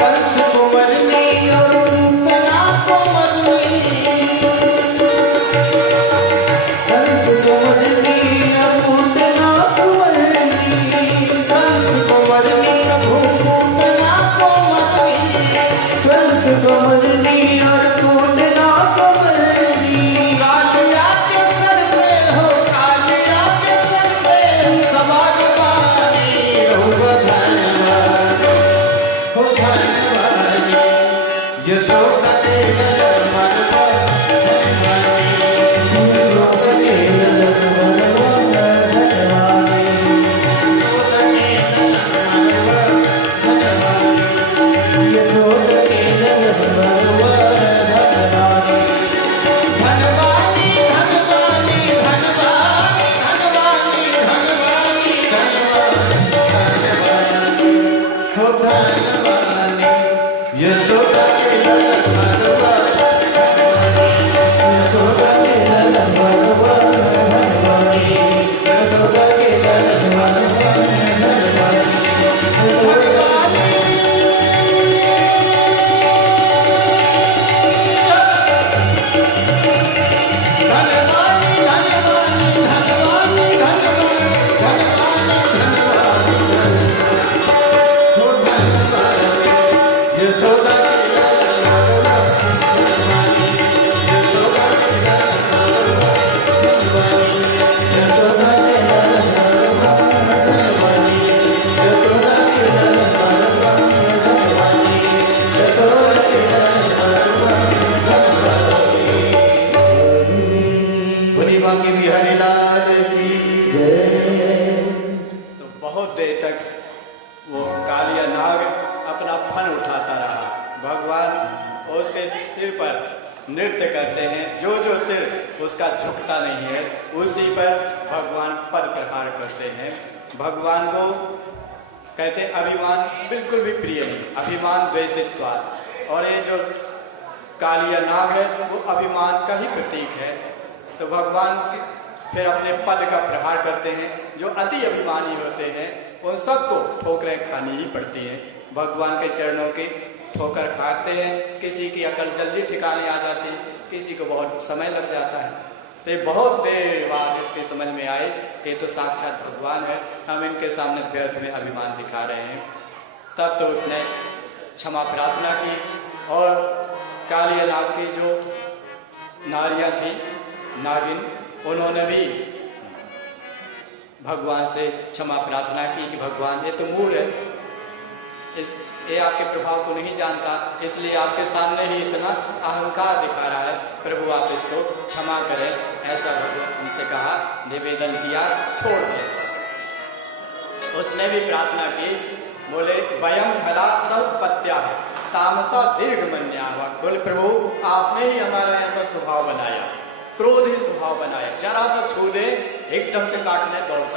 कंस कुंवरनी और तना कुंवरनी कंस कुंवरनी नमूतना कुंवरनी कंस कुंवरनी तना कुंवरनी कंस कुंवरनी और पूतना कुंवरनी कालिया के सर पे हो कालिया के सर पे समाज पानी हो धन्यवाद हो धन्यवाद यशोदा के ललन मनवा यशोदा के ललन मनवा धनवानी यशोदा के ललन मनवा यशोदा के ललन मनवा धनवानी धनवानी धनवानी धनवानी धनवानी धनवानी धनवानी हो धनवानी यशोदा के ललन मनवा यशोदा के ललन मनवा धनवानी यशोदा के ललन मनवा धनवानी धनवानी धनवानी धनवानी धनवानी हो धनवानी यशोदा के ललन मनवा यशोदा के ललन मनवा यशोदा के ललन मनवा धनवानी यशोदा के ललन मनवा धनवानी यशोदा के ललन मनवा बोली बांके बिहारी लाल की तो बहुत देर तक वो कालिया नाग अपना फन उठाता रहा। भगवान उसके सिर पर नृत्य करते हैं, जो जो सिर उसका झुकता नहीं है उसी पर भगवान पद प्रहार करते हैं। भगवान को कहते हैं अभिमान बिल्कुल भी प्रिय नहीं, अभिमान द्वेषित्वात्। और ये जो कालिया नाग है वो अभिमान का ही प्रतीक है। तो भगवान फिर अपने पद का प्रहार करते हैं। जो अति अभिमानी होते हैं उन सबको ठोकरें खानी ही पड़ती हैं। भगवान के चरणों की ठोकर खाते हैं, किसी की अकल जल्दी ठिकाने आ जाती है, किसी को बहुत समय लग जाता है। तो ये बहुत देर बाद इसके समझ में आए कि तो साक्षात भगवान है, हम इनके सामने व्यर्थ में अभिमान दिखा रहे हैं। तब तो उसने क्षमा प्रार्थना की और कालिया नाग की जो नारियां थी नागिन, उन्होंने भी भगवान से क्षमा प्रार्थना की कि भगवान ये तो मूढ़ है, ये आपके प्रभाव को नहीं जानता, इसलिए आपके सामने ही इतना अहंकार दिखा रहा है, प्रभु आप इसको क्षमा करें। ऐसा भगवान उनसे कहा, निवेदन किया, छोड़ दिया। उसने भी प्रार्थना की, बोले वयम फला सब पत्या है तामसा दीर्घ मन्या। बोले प्रभु आपने ही हमारा ऐसा स्वभाव बनाया, क्रोधी स्वभाव बनाया, जरा सा छू दे एकदम से काटने दौड़ता